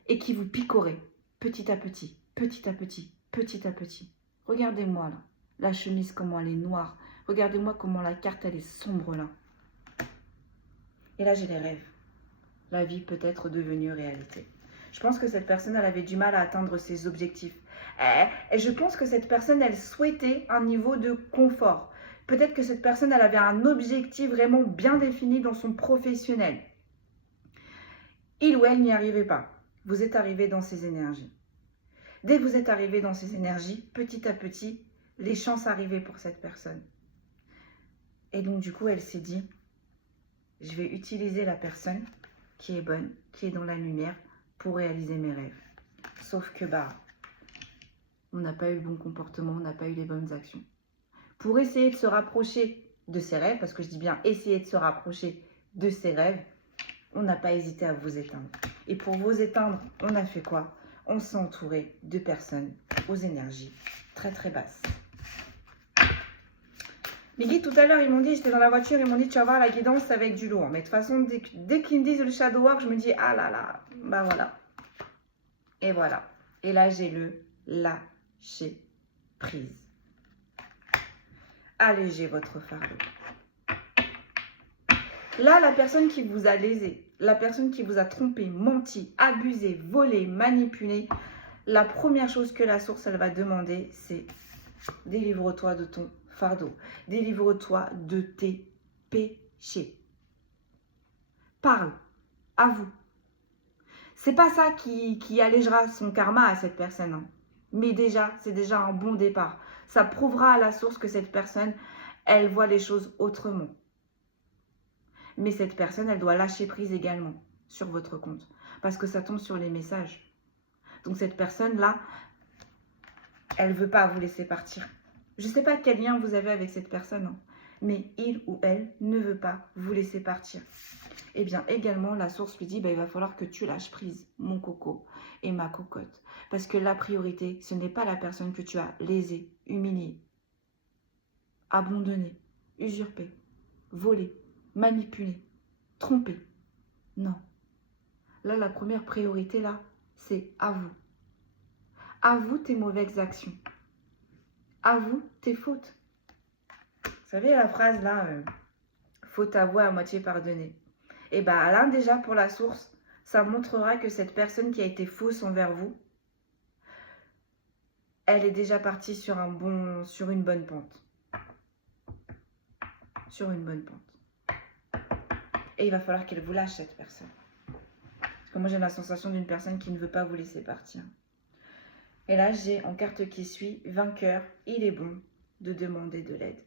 et qui vous picorait petit à petit, petit à petit, petit à petit. Regardez-moi là, la chemise comment elle est noire. Regardez-moi comment la carte elle est sombre là. Et là j'ai les rêves. La vie peut être devenue réalité. Je pense que cette personne elle avait du mal à atteindre ses objectifs. Et je pense que cette personne elle souhaitait un niveau de confort. Peut-être que cette personne, elle avait un objectif vraiment bien défini dans son professionnel. Il ou elle n'y arrivait pas. Vous êtes arrivé dans ces énergies. Dès que vous êtes arrivé dans ces énergies, petit à petit, les chances arrivaient pour cette personne. Et donc, du coup, elle s'est dit, je vais utiliser la personne qui est bonne, qui est dans la lumière, pour réaliser mes rêves. Sauf que, on n'a pas eu le bon comportement, on n'a pas eu les bonnes actions. Pour essayer de se rapprocher de ses rêves, parce que je dis bien essayer de se rapprocher de ses rêves, on n'a pas hésité à vous éteindre. Et pour vous éteindre, on a fait quoi? On s'est entouré de personnes aux énergies très très basses. Mes guides, tout à l'heure, ils m'ont dit, j'étais dans la voiture, ils m'ont dit, tu vas voir la guidance avec du lourd. Mais de toute façon, dès qu'ils me disent le shadow work, je me dis, ah là là, voilà. Et voilà. Et là, j'ai le lâcher prise. Allégez votre fardeau. Là, la personne qui vous a lésé, la personne qui vous a trompé, menti, abusé, volé, manipulé, la première chose que la source, elle va demander, c'est délivre-toi de ton fardeau. Délivre-toi de tes péchés. Parle, avoue. C'est pas ça qui allégera son karma à cette personne. Hein. Mais déjà, c'est déjà un bon départ. Ça prouvera à la source que cette personne, elle voit les choses autrement. Mais cette personne, elle doit lâcher prise également sur votre compte. Parce que ça tombe sur les messages. Donc cette personne-là, elle ne veut pas vous laisser partir. Je ne sais pas quel lien vous avez avec cette personne. Hein, mais il ou elle ne veut pas vous laisser partir. Eh bien, également, la source lui dit, il va falloir que tu lâches prise, mon coco et ma cocotte. Parce que la priorité, ce n'est pas la personne que tu as lésée, humiliée, abandonnée, usurpée, volée, manipulée, trompée. Non. Là, la première priorité, là, c'est à vous. Avoue tes mauvaises actions. Avoue tes fautes. Vous savez la phrase là, faute avouée à moitié pardonnée. Et là déjà pour la source, ça montrera que cette personne qui a été fausse envers vous, elle est déjà partie sur une bonne pente. Sur une bonne pente. Et il va falloir qu'elle vous lâche cette personne. Parce que moi j'ai la sensation d'une personne qui ne veut pas vous laisser partir. Et là j'ai en carte qui suit, vainqueur, il est bon de demander de l'aide.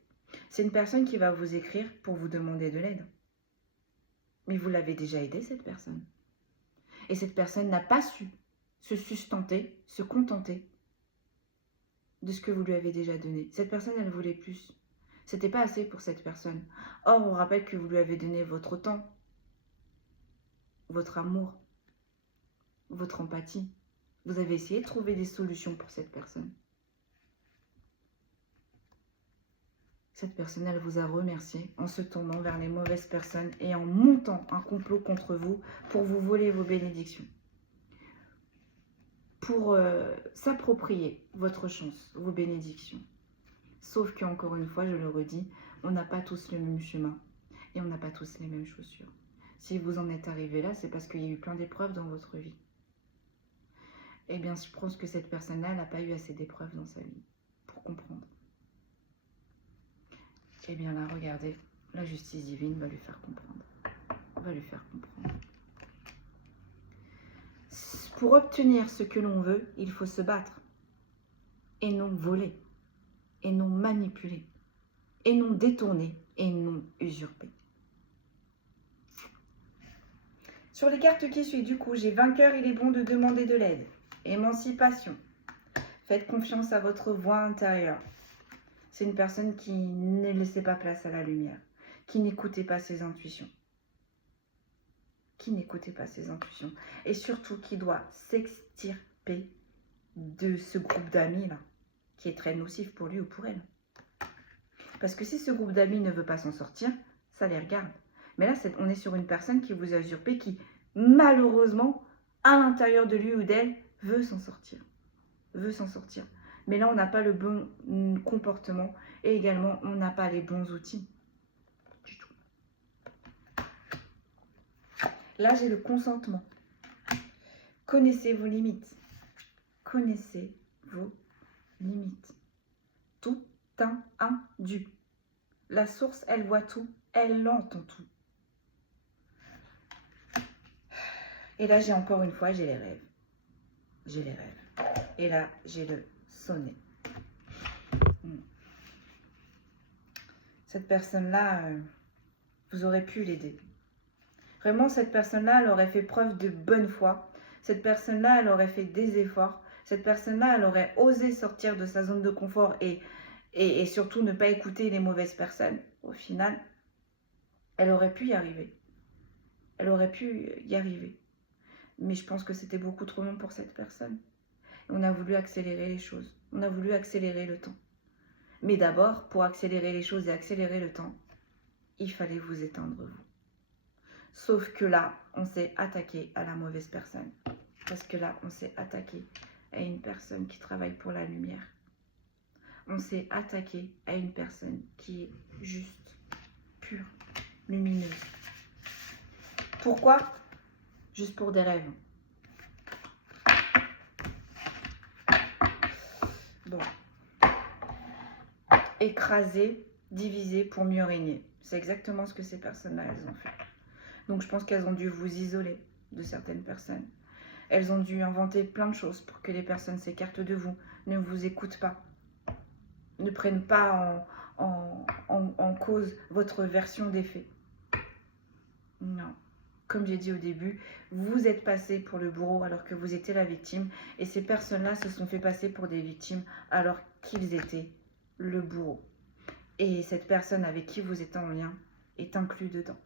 C'est une personne qui va vous écrire pour vous demander de l'aide. Mais vous l'avez déjà aidé, cette personne. Et cette personne n'a pas su se sustenter, se contenter de ce que vous lui avez déjà donné. Cette personne, elle voulait plus. C'était pas assez pour cette personne. Or, on rappelle que vous lui avez donné votre temps, votre amour, votre empathie. Vous avez essayé de trouver des solutions pour cette personne. Cette personne, elle vous a remercié en se tournant vers les mauvaises personnes et en montant un complot contre vous pour vous voler vos bénédictions. Pour s'approprier votre chance, vos bénédictions. Sauf qu'encore une fois, je le redis, on n'a pas tous le même chemin et on n'a pas tous les mêmes chaussures. Si vous en êtes arrivé là, c'est parce qu'il y a eu plein d'épreuves dans votre vie. Eh bien, je pense que cette personne-là, elle n'a pas eu assez d'épreuves dans sa vie pour comprendre. Eh bien là, regardez, la justice divine va lui faire comprendre. Va lui faire comprendre. Pour obtenir ce que l'on veut, il faut se battre. Et non voler. et non manipulé, et non détourné, et non usurpé. Sur les cartes qui suivent, du coup, j'ai vainqueur, il est bon de demander de l'aide. Émancipation. Faites confiance à votre voix intérieure. C'est une personne qui ne laissait pas place à la lumière, qui n'écoutait pas ses intuitions. Qui n'écoutait pas ses intuitions. Et surtout qui doit s'extirper de ce groupe d'amis là, qui est très nocif pour lui ou pour elle. Parce que si ce groupe d'amis ne veut pas s'en sortir, ça les regarde. Mais là, on est sur une personne qui vous a usurpé, qui malheureusement, à l'intérieur de lui ou d'elle, veut s'en sortir. Veut s'en sortir. Mais là, on n'a pas le bon comportement et également, on n'a pas les bons outils. Du tout. Là, j'ai le consentement. Connaissez vos limites. Connaissez vos limites. Tout un dû. La source, elle voit tout, elle entend tout. Et là, j'ai encore une fois, j'ai les rêves. J'ai les rêves. Et là, j'ai le sonnet. Cette personne-là, vous aurez pu l'aider. Vraiment, cette personne-là, elle aurait fait preuve de bonne foi. Cette personne-là, elle aurait fait des efforts. Cette personne-là, elle aurait osé sortir de sa zone de confort et surtout ne pas écouter les mauvaises personnes. Au final, elle aurait pu y arriver. Elle aurait pu y arriver. Mais je pense que c'était beaucoup trop long pour cette personne. On a voulu accélérer les choses. On a voulu accélérer le temps. Mais d'abord, pour accélérer les choses et accélérer le temps, il fallait vous éteindre vous. Sauf que là, on s'est attaqué à la mauvaise personne. Parce que là, on s'est attaqué à une personne qui travaille pour la lumière. On s'est attaqué à une personne qui est juste, pure, lumineuse. Pourquoi ? Juste pour des rêves. Bon. Écraser, diviser pour mieux régner. C'est exactement ce que ces personnes-là, elles ont fait. Donc je pense qu'elles ont dû vous isoler de certaines personnes. Elles ont dû inventer plein de choses pour que les personnes s'écartent de vous, ne vous écoutent pas, ne prennent pas en cause votre version des faits. Non. Comme j'ai dit au début, vous êtes passé pour le bourreau alors que vous étiez la victime. Et ces personnes-là se sont fait passer pour des victimes alors qu'ils étaient le bourreau. Et cette personne avec qui vous êtes en lien est inclus dedans.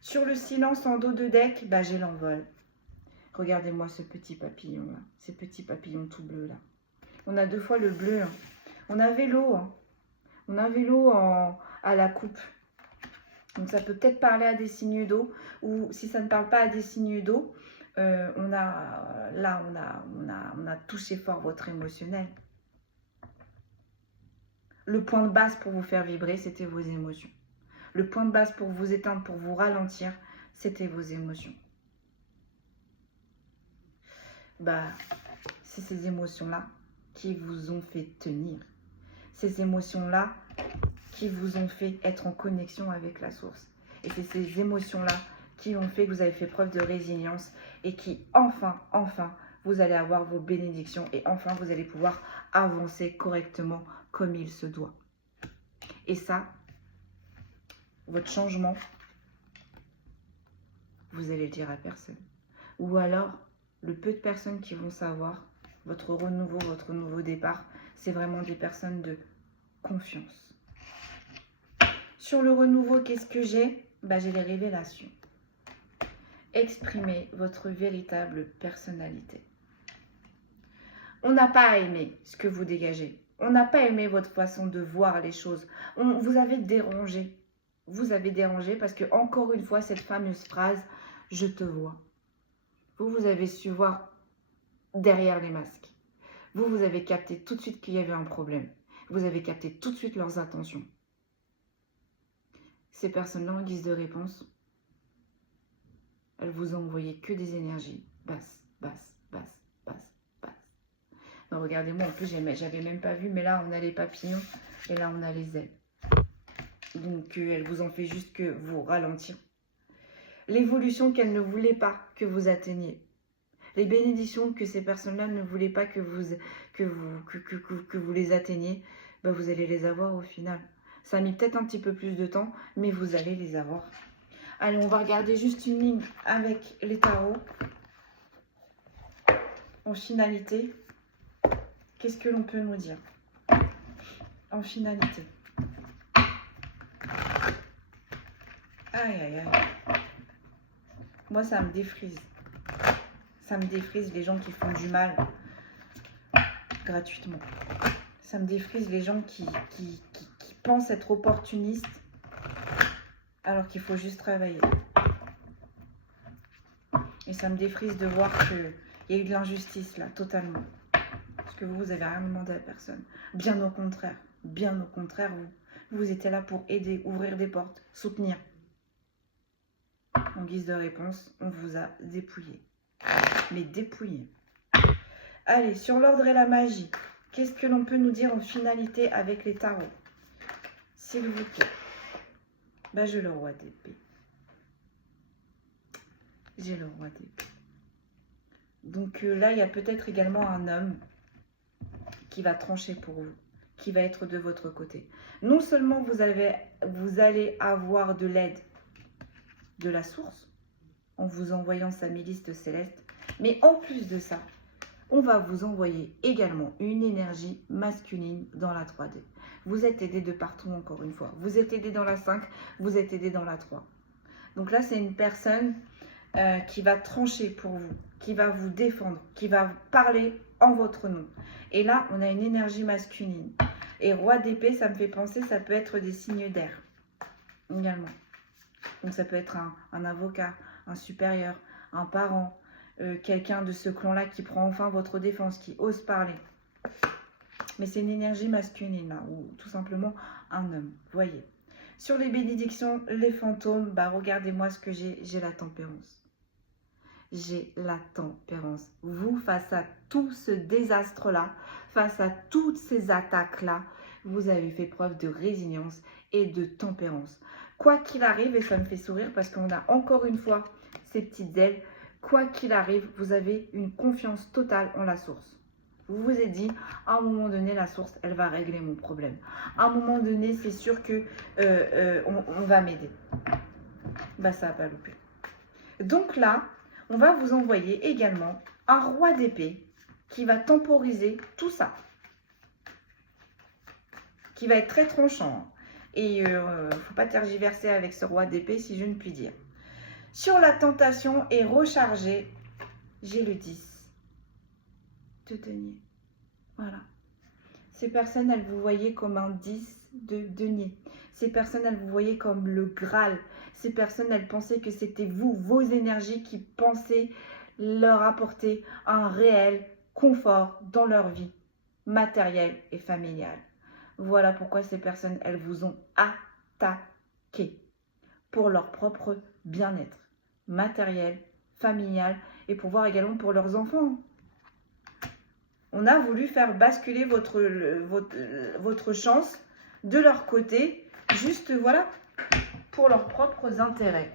Sur le silence en dos de deck, j'ai l'envol. Regardez-moi ce petit papillon là, ces petits papillons tout bleus là. On a deux fois le bleu. Hein. On avait l'eau. Hein. On avait l'eau à la coupe. Donc ça peut peut-être parler à des signes d'eau. Ou si ça ne parle pas à des signes d'eau, on a touché fort votre émotionnel. Le point de base pour vous faire vibrer, c'était vos émotions. Le point de base pour vous éteindre, pour vous ralentir, c'était vos émotions. C'est ces émotions-là qui vous ont fait tenir. Ces émotions-là qui vous ont fait être en connexion avec la source. Et c'est ces émotions-là qui ont fait que vous avez fait preuve de résilience et qui, enfin, vous allez avoir vos bénédictions et enfin, vous allez pouvoir avancer correctement comme il se doit. Et ça, votre changement, vous allez le dire à personne. Ou alors, le peu de personnes qui vont savoir, votre renouveau, votre nouveau départ, c'est vraiment des personnes de confiance. Sur le renouveau, qu'est-ce que j'ai ? J'ai les révélations. Exprimez votre véritable personnalité. On n'a pas aimé ce que vous dégagez. On n'a pas aimé votre façon de voir les choses. Vous avez dérangé. Vous avez dérangé parce que, encore une fois, cette fameuse phrase « je te vois ». Vous avez su voir derrière les masques. Vous avez capté tout de suite qu'il y avait un problème. Vous avez capté tout de suite leurs intentions. Ces personnes-là, en guise de réponse, elles vous ont envoyé que des énergies basses, basses, basses, basses, basses. Non, regardez-moi, en plus, j'avais même pas vu, mais là, on a les papillons et là, on a les ailes. Donc, elles vous ont fait juste que vous ralentir. L'évolution qu'elles ne voulaient pas que vous atteigniez. Les bénédictions que ces personnes-là ne voulaient pas que vous les atteigniez. ben, vous allez les avoir au final. Ça a mis peut-être un petit peu plus de temps, mais vous allez les avoir. Allez, on va regarder juste une ligne avec les tarots. En finalité, qu'est-ce que l'on peut nous dire? En finalité. Aïe, aïe, aïe. Moi, ça me défrise. Ça me défrise les gens qui font du mal gratuitement. Ça me défrise les gens qui pensent être opportunistes alors qu'il faut juste travailler. Et ça me défrise de voir qu'il y a eu de l'injustice là, totalement. Parce que vous n'avez rien demandé à personne. Bien au contraire, vous étiez là pour aider, ouvrir des portes, soutenir. En guise de réponse, on vous a dépouillé. Mais dépouillé. Allez, sur l'ordre et la magie, qu'est-ce que l'on peut nous dire en finalité avec les tarots? S'il vous plaît. Bah, j'ai le roi d'épée. J'ai le roi d'épée. Donc là, il y a peut-être également un homme qui va trancher pour vous, qui va être de votre côté. Non seulement vous allez avoir de l'aide de la source, en vous envoyant sa milice céleste, mais en plus de ça, on va vous envoyer également une énergie masculine dans la 3D. Vous êtes aidé de partout encore une fois. Vous êtes aidé dans la 5, vous êtes aidé dans la 3. Donc là, c'est une personne qui va trancher pour vous, qui va vous défendre, qui va parler en votre nom. Et là, on a une énergie masculine. Et roi d'épée, ça me fait penser, ça peut être des signes d'air également. Donc ça peut être un avocat, un supérieur, un parent, quelqu'un de ce clan-là qui prend enfin votre défense, qui ose parler. Mais c'est une énergie masculine, là, ou tout simplement un homme, voyez. Sur les bénédictions, les fantômes, bah regardez-moi ce que j'ai la tempérance. J'ai la tempérance. Vous, face à tout ce désastre-là, face à toutes ces attaques-là, vous avez fait preuve de résilience et de tempérance. Quoi qu'il arrive, et ça me fait sourire parce qu'on a encore une fois ces petites ailes, quoi qu'il arrive, vous avez une confiance totale en la source. Vous vous êtes dit, à un moment donné, la source, elle va régler mon problème. À un moment donné, c'est sûr que on va m'aider. Bah, ça n'a pas loupé. Donc là, on va vous envoyer également un roi d'épée qui va temporiser tout ça. Qui va être très tranchant. Et il ne faut pas tergiverser avec ce roi d'épée, si je ne puis dire. Sur la tentation et rechargée, j'ai le 10 de denier. Voilà. Ces personnes, elles vous voyaient comme un 10 de denier. Ces personnes, elles vous voyaient comme le Graal. Ces personnes, elles pensaient que c'était vous, vos énergies qui pensaient leur apporter un réel confort dans leur vie matérielle et familiale. Voilà pourquoi ces personnes, elles vous ont attaqué pour leur propre bien-être matériel, familial et pour voir également pour leurs enfants. On a voulu faire basculer votre chance de leur côté, juste voilà, pour leurs propres intérêts.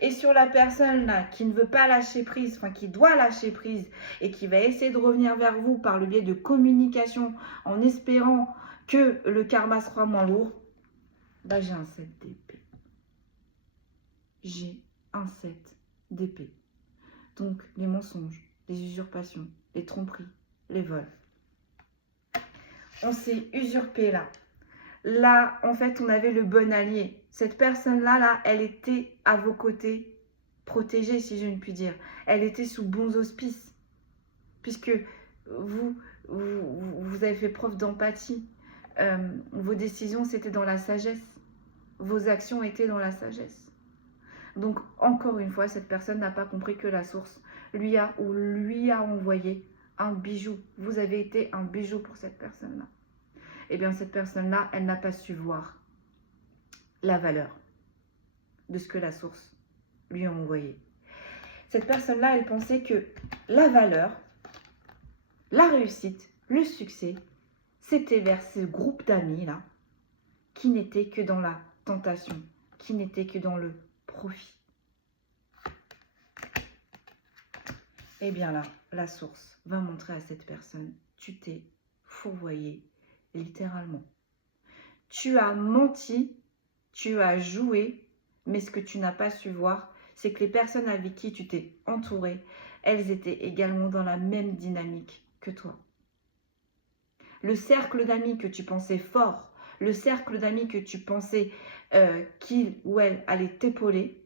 Et sur la personne là qui ne veut pas lâcher prise, enfin qui doit lâcher prise et qui va essayer de revenir vers vous par le biais de communication en espérant que le karma sera moins lourd, bah j'ai un 7 d'épée. J'ai un 7 d'épée. Donc les mensonges, les usurpations, les tromperies, les vols. On s'est usurpé là. Là, en fait, on avait le bon allié. Cette personne-là, elle était à vos côtés, protégée, si je ne puis dire. Elle était sous bons auspices, puisque vous avez fait preuve d'empathie. Vos décisions, c'était dans la sagesse. Vos actions étaient dans la sagesse. Donc, encore une fois, cette personne n'a pas compris que la source lui a envoyé un bijou. Vous avez été un bijou pour cette personne-là. Eh bien, cette personne-là, elle n'a pas su voir la valeur de ce que la source lui a envoyé. Cette personne-là, elle pensait que la valeur, la réussite, le succès, c'était vers ce groupe d'amis-là qui n'était que dans la tentation, qui n'était que dans le profit. Eh bien là, la source va montrer à cette personne, tu t'es fourvoyé littéralement. Tu as menti, tu as joué, mais ce que tu n'as pas su voir, c'est que les personnes avec qui tu t'es entouré, elles étaient également dans la même dynamique que toi. Le cercle d'amis que tu pensais fort, le cercle d'amis que tu pensais qu'il ou elle allait t'épauler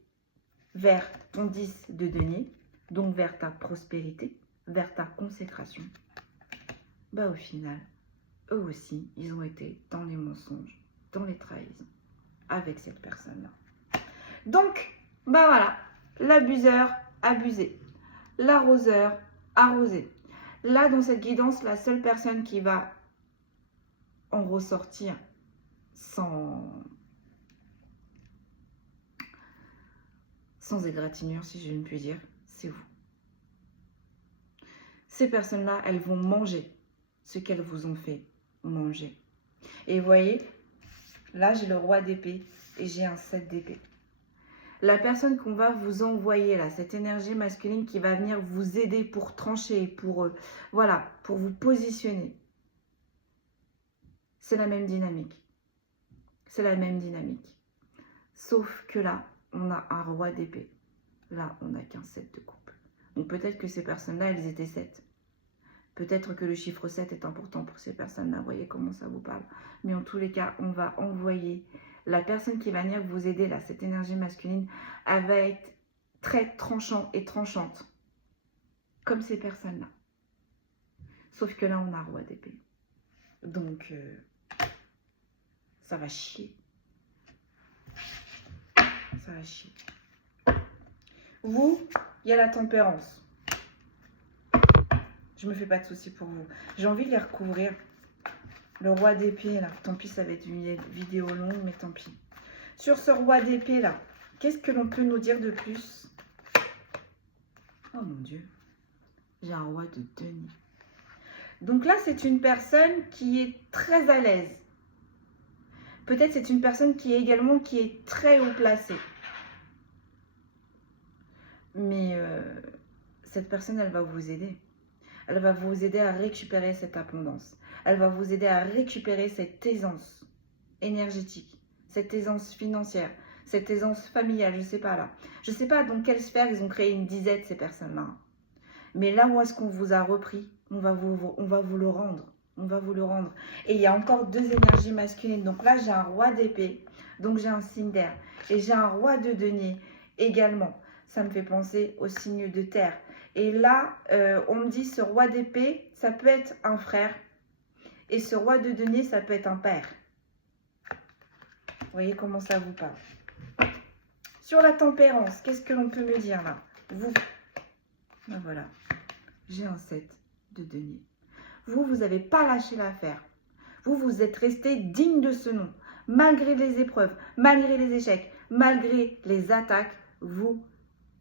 vers ton 10 de denier, donc vers ta prospérité, vers ta consécration, bah au final, eux aussi, ils ont été dans les mensonges, dans les trahisons, avec cette personne-là. Donc, bah voilà, l'abuseur, abusé, l'arroseur, arrosé. Là, dans cette guidance, la seule personne qui va en ressortir sans égratignure, si je ne puis dire, c'est vous. Ces personnes-là, elles vont manger ce qu'elles vous ont fait manger. Et vous voyez, là, j'ai le roi d'épée et j'ai un 7 d'épée. La personne qu'on va vous envoyer, là, cette énergie masculine qui va venir vous aider pour trancher, pour, voilà, pour vous positionner, c'est la même dynamique. C'est la même dynamique. Sauf que là, on a un roi d'épée. Là, on n'a qu'un 7 de coupe. Donc peut-être que ces personnes-là, elles étaient 7. Peut-être que le chiffre 7 est important pour ces personnes-là. Vous voyez comment ça vous parle. Mais en tous les cas, on va envoyer la personne qui va venir vous aider, là, cette énergie masculine, elle va être très tranchante et tranchante. Comme ces personnes-là. Sauf que là, on a roi d'épée. Donc, ça va chier. Ça va chier. Vous, il y a la tempérance. Je me fais pas de soucis pour vous. J'ai envie de les recouvrir. Le roi d'épée, là. Tant pis, ça va être une vidéo longue, mais tant pis. Sur ce roi d'épée, là, qu'est-ce que l'on peut nous dire de plus? Oh mon Dieu. J'ai un roi de denier. Donc là, c'est une personne qui est très à l'aise. Peut-être c'est une personne qui est très haut placée. Mais cette personne, elle va vous aider. Elle va vous aider à récupérer cette abondance. Elle va vous aider à récupérer cette aisance énergétique, cette aisance financière, cette aisance familiale, je ne sais pas là. Je ne sais pas dans quelle sphère ils ont créé une disette, ces personnes-là. Mais là où est-ce qu'on vous a repris, on va vous le rendre. On va vous le rendre. Et il y a encore deux énergies masculines. Donc là, j'ai un roi d'épée, donc j'ai un signe d'air. Et j'ai un roi de denier également. Ça me fait penser au signe de terre. Et là, on me dit ce roi d'épée, ça peut être un frère. Et ce roi de denier, ça peut être un père. Vous voyez comment ça vous parle. Sur la tempérance, qu'est-ce que l'on peut me dire là? Vous, ben voilà, j'ai un 7 de denier. Vous n'avez pas lâché l'affaire. Vous êtes resté digne de ce nom. Malgré les épreuves, malgré les échecs, malgré les attaques, vous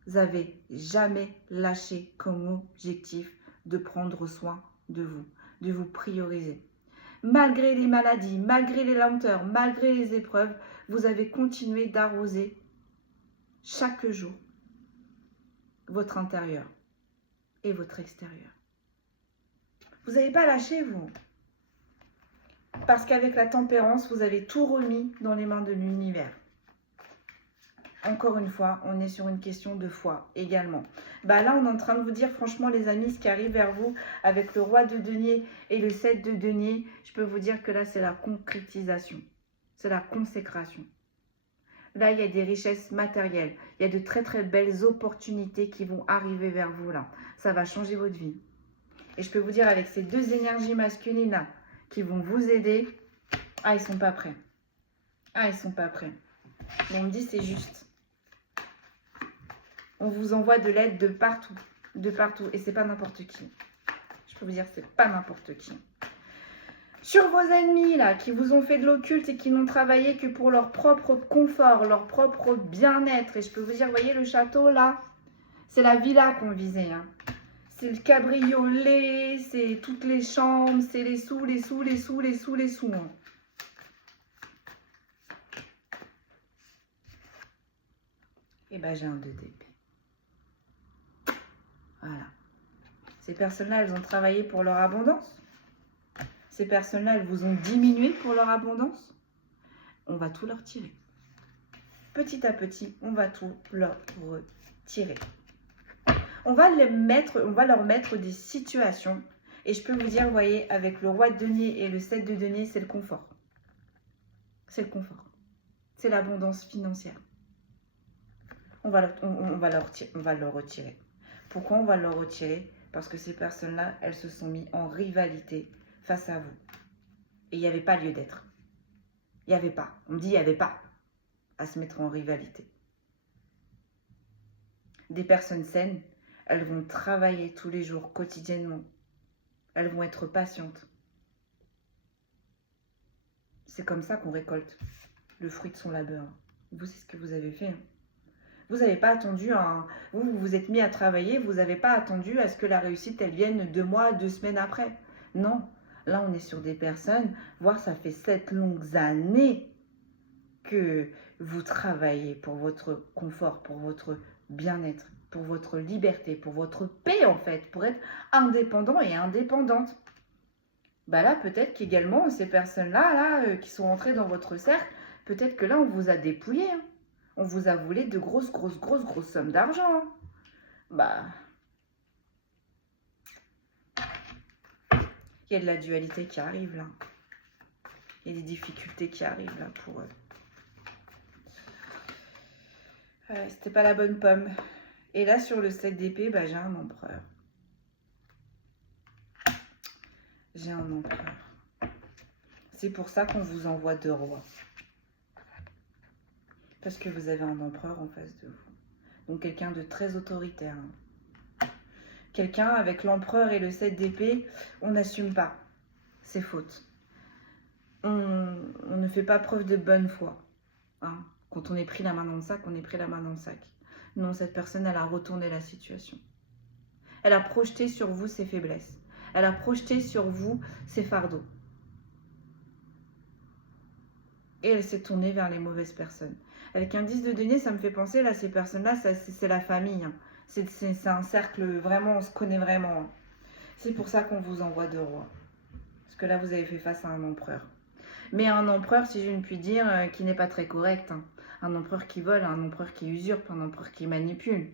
n'avez jamais lâché comme objectif de prendre soin de vous prioriser. Malgré les maladies, malgré les lenteurs, malgré les épreuves, vous avez continué d'arroser chaque jour votre intérieur et votre extérieur. Vous n'avez pas lâché, vous. Parce qu'avec la tempérance, vous avez tout remis dans les mains de l'univers. Encore une fois, on est sur une question de foi également. Bah là, on est en train de vous dire, franchement, les amis, ce qui arrive vers vous avec le roi de denier et le 7 de denier, je peux vous dire que là, c'est la concrétisation. C'est la consécration. Là, il y a des richesses matérielles. Il y a de très, très belles opportunités qui vont arriver vers vous là. Ça va changer votre vie. Et je peux vous dire, avec ces deux énergies masculines là, qui vont vous aider, ah, ils sont pas prêts. Ah, ils sont pas prêts. Mais on me dit, c'est juste. On vous envoie de l'aide de partout. De partout. Et c'est pas n'importe qui. Je peux vous dire, c'est pas n'importe qui. Sur vos ennemis, là, qui vous ont fait de l'occulte et qui n'ont travaillé que pour leur propre confort, leur propre bien-être. Et je peux vous dire, vous voyez le château, là, c'est la villa qu'on visait. Hein. C'est le cabriolet, c'est toutes les chambres, c'est les sous, les sous, les sous, les sous, les sous. Hein. Et ben, j'ai un 2 d'épée. Voilà. Ces personnes-là, elles ont travaillé pour leur abondance. Ces personnes-là, elles vous ont diminué pour leur abondance. on va tout leur tirer. Petit à petit, on va tout leur retirer. On va leur mettre des situations. Et je peux vous dire, vous voyez, avec le roi de denier et le 7 de denier, c'est le confort. C'est le confort. C'est l'abondance financière. On va leur retirer. Pourquoi on va leur retirer? Parce que ces personnes-là, elles se sont mises en rivalité face à vous. Et il n'y avait pas lieu d'être. Il n'y avait pas. On me dit il n'y avait pas à se mettre en rivalité. Des personnes saines, elles vont travailler tous les jours, quotidiennement. Elles vont être patientes. C'est comme ça qu'on récolte le fruit de son labeur. Vous, c'est ce que vous avez fait. Vous n'avez pas attendu, vous vous êtes mis à travailler, vous n'avez pas attendu à ce que la réussite, elle vienne 2 mois, 2 semaines après. Non, là on est sur des personnes, voire ça fait 7 longues années que vous travaillez pour votre confort, pour votre bien-être, pour votre liberté, pour votre paix en fait, pour être indépendant et indépendante. Bah là, peut-être qu'également, ces personnes-là, qui sont entrées dans votre cercle, peut-être que là, on vous a dépouillé. Hein. On vous a volé de grosses sommes d'argent. Hein. Bah, il y a de la dualité qui arrive là. Il y a des difficultés qui arrivent là pour eux. C'était pas la bonne pomme. Et là, sur le 7 d'épée, bah, j'ai un empereur. J'ai un empereur. C'est pour ça qu'on vous envoie 2 rois. Parce que vous avez un empereur en face de vous. Donc quelqu'un de très autoritaire. Hein. Quelqu'un avec l'empereur et le 7 d'épée, on n'assume pas ses fautes. On ne fait pas preuve de bonne foi. Hein. Quand on est pris la main dans le sac, on est pris la main dans le sac. Non, cette personne, elle a retourné la situation. Elle a projeté sur vous ses faiblesses. Elle a projeté sur vous ses fardeaux. Et elle s'est tournée vers les mauvaises personnes. Avec un 10 de denier, ça me fait penser, là, ces personnes-là, c'est la famille. Hein. C'est un cercle, vraiment, on se connaît vraiment. Hein. C'est pour ça qu'on vous envoie 2 rois. Parce que là, vous avez fait face à un empereur. Mais un empereur, si je ne puis dire, qui n'est pas très correct. Hein. Un empereur qui vole, un empereur qui usurpe, un empereur qui manipule.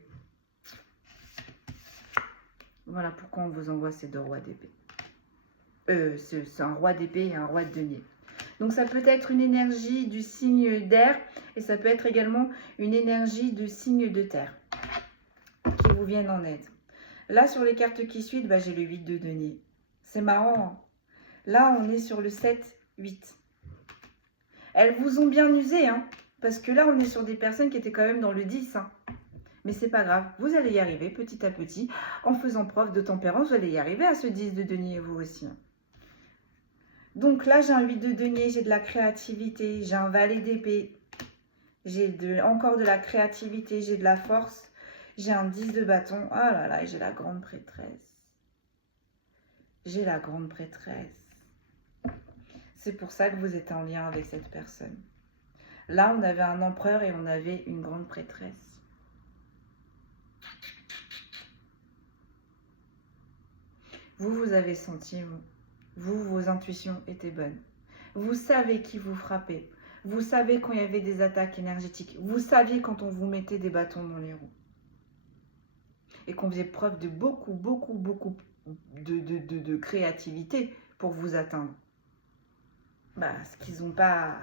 Voilà pourquoi on vous envoie ces 2 rois d'épée. C'est un roi d'épée et un roi de denier. Donc ça peut être une énergie du signe d'air et ça peut être également une énergie de signe de terre qui vous viennent en aide. Là, sur les cartes qui suivent, bah, j'ai le 8 de denier. C'est marrant. Hein. Là, on est sur le 7, 8. Elles vous ont bien usé, hein, parce que là, on est sur des personnes qui étaient quand même dans le 10. Hein. Mais c'est pas grave, vous allez y arriver petit à petit. En faisant preuve de tempérance, vous allez y arriver à ce 10 de denier, vous aussi. Hein. Donc là, j'ai un 8 de denier, j'ai de la créativité, j'ai un valet d'épée, j'ai encore de la créativité, j'ai de la force, j'ai un 10 de bâton. Ah là là, j'ai la grande prêtresse. J'ai la grande prêtresse. C'est pour ça que vous êtes en lien avec cette personne. Là, on avait un empereur et on avait une grande prêtresse. Vous avez senti, vos intuitions étaient bonnes. Vous savez qui vous frappait. Vous savez quand il y avait des attaques énergétiques. Vous saviez quand on vous mettait des bâtons dans les roues. Et qu'on faisait preuve de beaucoup de créativité pour vous atteindre. Bah, ce qu'ils n'ont pas...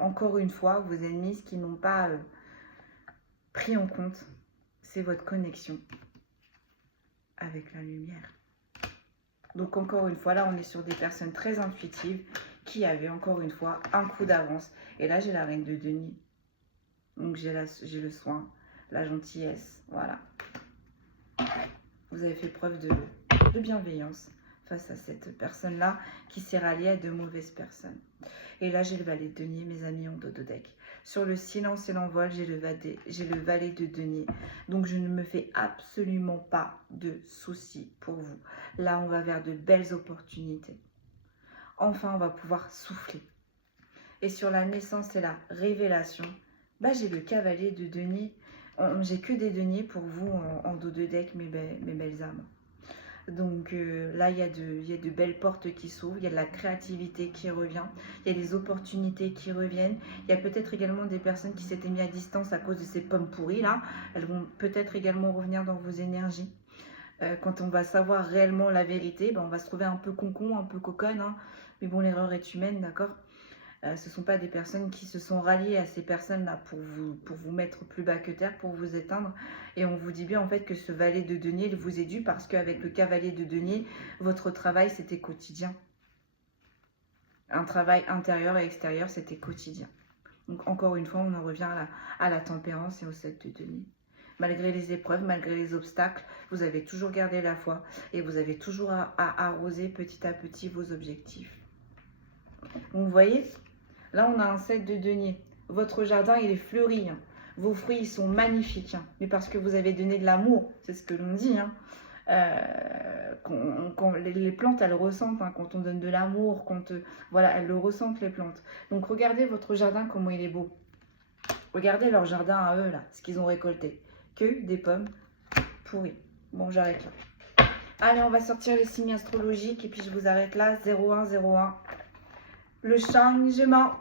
encore une fois, vos ennemis, ce qu'ils n'ont pas pris en compte, c'est votre connexion avec la lumière. Donc encore une fois, là on est sur des personnes très intuitives qui avaient encore une fois un coup d'avance. Et là j'ai la reine de denier. Donc j'ai le soin, la gentillesse, voilà. Vous avez fait preuve de bienveillance face à cette personne-là qui s'est ralliée à de mauvaises personnes. Et là j'ai le valet de denier, mes amis, en dodo deck. Sur le silence et l'envol, j'ai le valet de denier. Donc, je ne me fais absolument pas de soucis pour vous. Là, on va vers de belles opportunités. Enfin, on va pouvoir souffler. Et sur la naissance et la révélation, bah, j'ai le cavalier de denier. J'ai que des deniers pour vous en dos de deck, mes belles âmes. Donc là, il y a de belles portes qui s'ouvrent, il y a de la créativité qui revient, il y a des opportunités qui reviennent. Il y a peut-être également des personnes qui s'étaient mis à distance à cause de ces pommes pourries là. Elles vont peut-être également revenir dans vos énergies. Quand on va savoir réellement la vérité, ben, on va se trouver un peu concon, un peu coconne. Hein. Mais bon, l'erreur est humaine, d'accord ? Ce ne sont pas des personnes qui se sont ralliées à ces personnes-là pour vous mettre plus bas que terre, pour vous éteindre. Et on vous dit bien en fait que ce valet de denier il vous est dû parce qu'avec le cavalier de denier, votre travail c'était quotidien. Un travail intérieur et extérieur, c'était quotidien. Donc encore une fois, on en revient à la tempérance et au 7 de denier. Malgré les épreuves, malgré les obstacles, vous avez toujours gardé la foi et vous avez toujours à arroser petit à petit vos objectifs. Donc vous voyez, là on a un 7 de denier. Votre jardin il est fleuri. Hein. Vos fruits ils sont magnifiques. Hein. Mais parce que vous avez donné de l'amour, c'est ce que l'on dit. Hein. Quand les plantes elles ressentent, hein, quand on donne de l'amour, voilà, elles le ressentent les plantes. Donc regardez votre jardin comment il est beau. Regardez leur jardin à eux là, ce qu'ils ont récolté. Que des pommes pourries. Bon, j'arrête là. Allez, on va sortir les signes astrologiques et puis je vous arrête là. 0101. Le changement.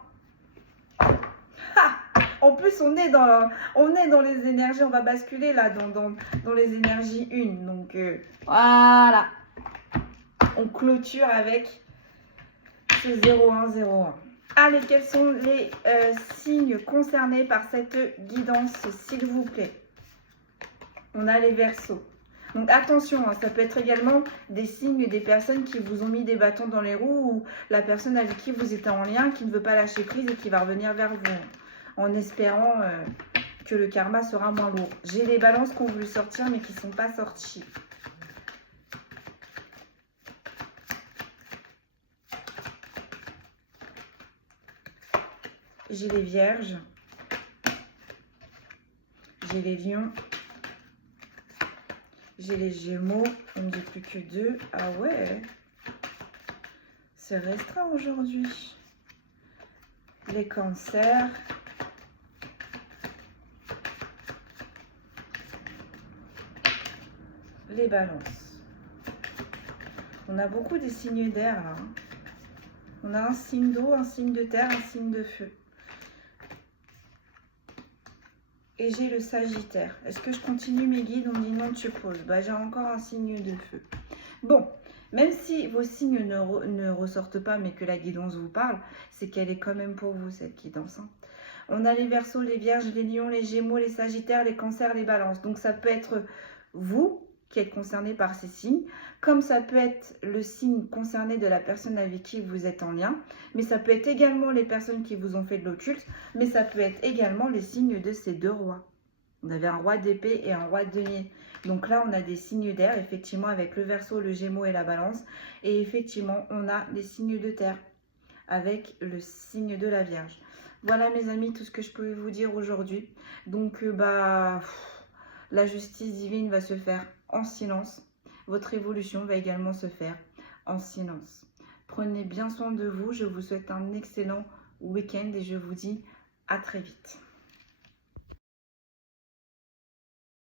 En plus, on est dans les énergies. On va basculer là dans les énergies 1. Donc, voilà. On clôture avec ce 0101. Allez, quels sont les signes concernés par cette guidance, s'il vous plaît? On a les Verseaux. Donc attention, hein, ça peut être également des signes des personnes qui vous ont mis des bâtons dans les roues ou la personne avec qui vous êtes en lien, qui ne veut pas lâcher prise et qui va revenir vers vous en espérant que le karma sera moins lourd. J'ai les balances qui ont voulu sortir mais qui ne sont pas sorties. J'ai les Vierges. J'ai les Lions. J'ai les Gémeaux, on ne dit plus que 2. Ah ouais, c'est restreint aujourd'hui. Les Cancers. Les Balances. On a beaucoup des signes d'air là. On a un signe d'eau, un signe de terre, un signe de feu. Et j'ai le Sagittaire. Est-ce que je continue mes guides? On me dit non, tu poses. Bah, j'ai encore un signe de feu. Bon, même si vos signes ne ressortent pas, mais que la guidance vous parle, c'est qu'elle est quand même pour vous, cette guidance. Hein. On a les Verseaux, les Vierges, les Lions, les Gémeaux, les Sagittaires, les Cancers, les Balances. Donc, ça peut être vous qui êtes concerné par ces signes, comme ça peut être le signe concerné de la personne avec qui vous êtes en lien, mais ça peut être également les personnes qui vous ont fait de l'occulte, mais ça peut être également les signes de ces deux rois. On avait un roi d'épée et un roi de denier. Donc là, on a des signes d'air, effectivement, avec le Verseau, le Gémeaux et la Balance. Et effectivement, on a les signes de terre, avec le signe de la Vierge. Voilà, mes amis, tout ce que je pouvais vous dire aujourd'hui. Donc, la justice divine va se faire en silence. Votre évolution va également se faire en silence. Prenez bien soin de vous. Je vous souhaite un excellent week-end et je vous dis à très vite.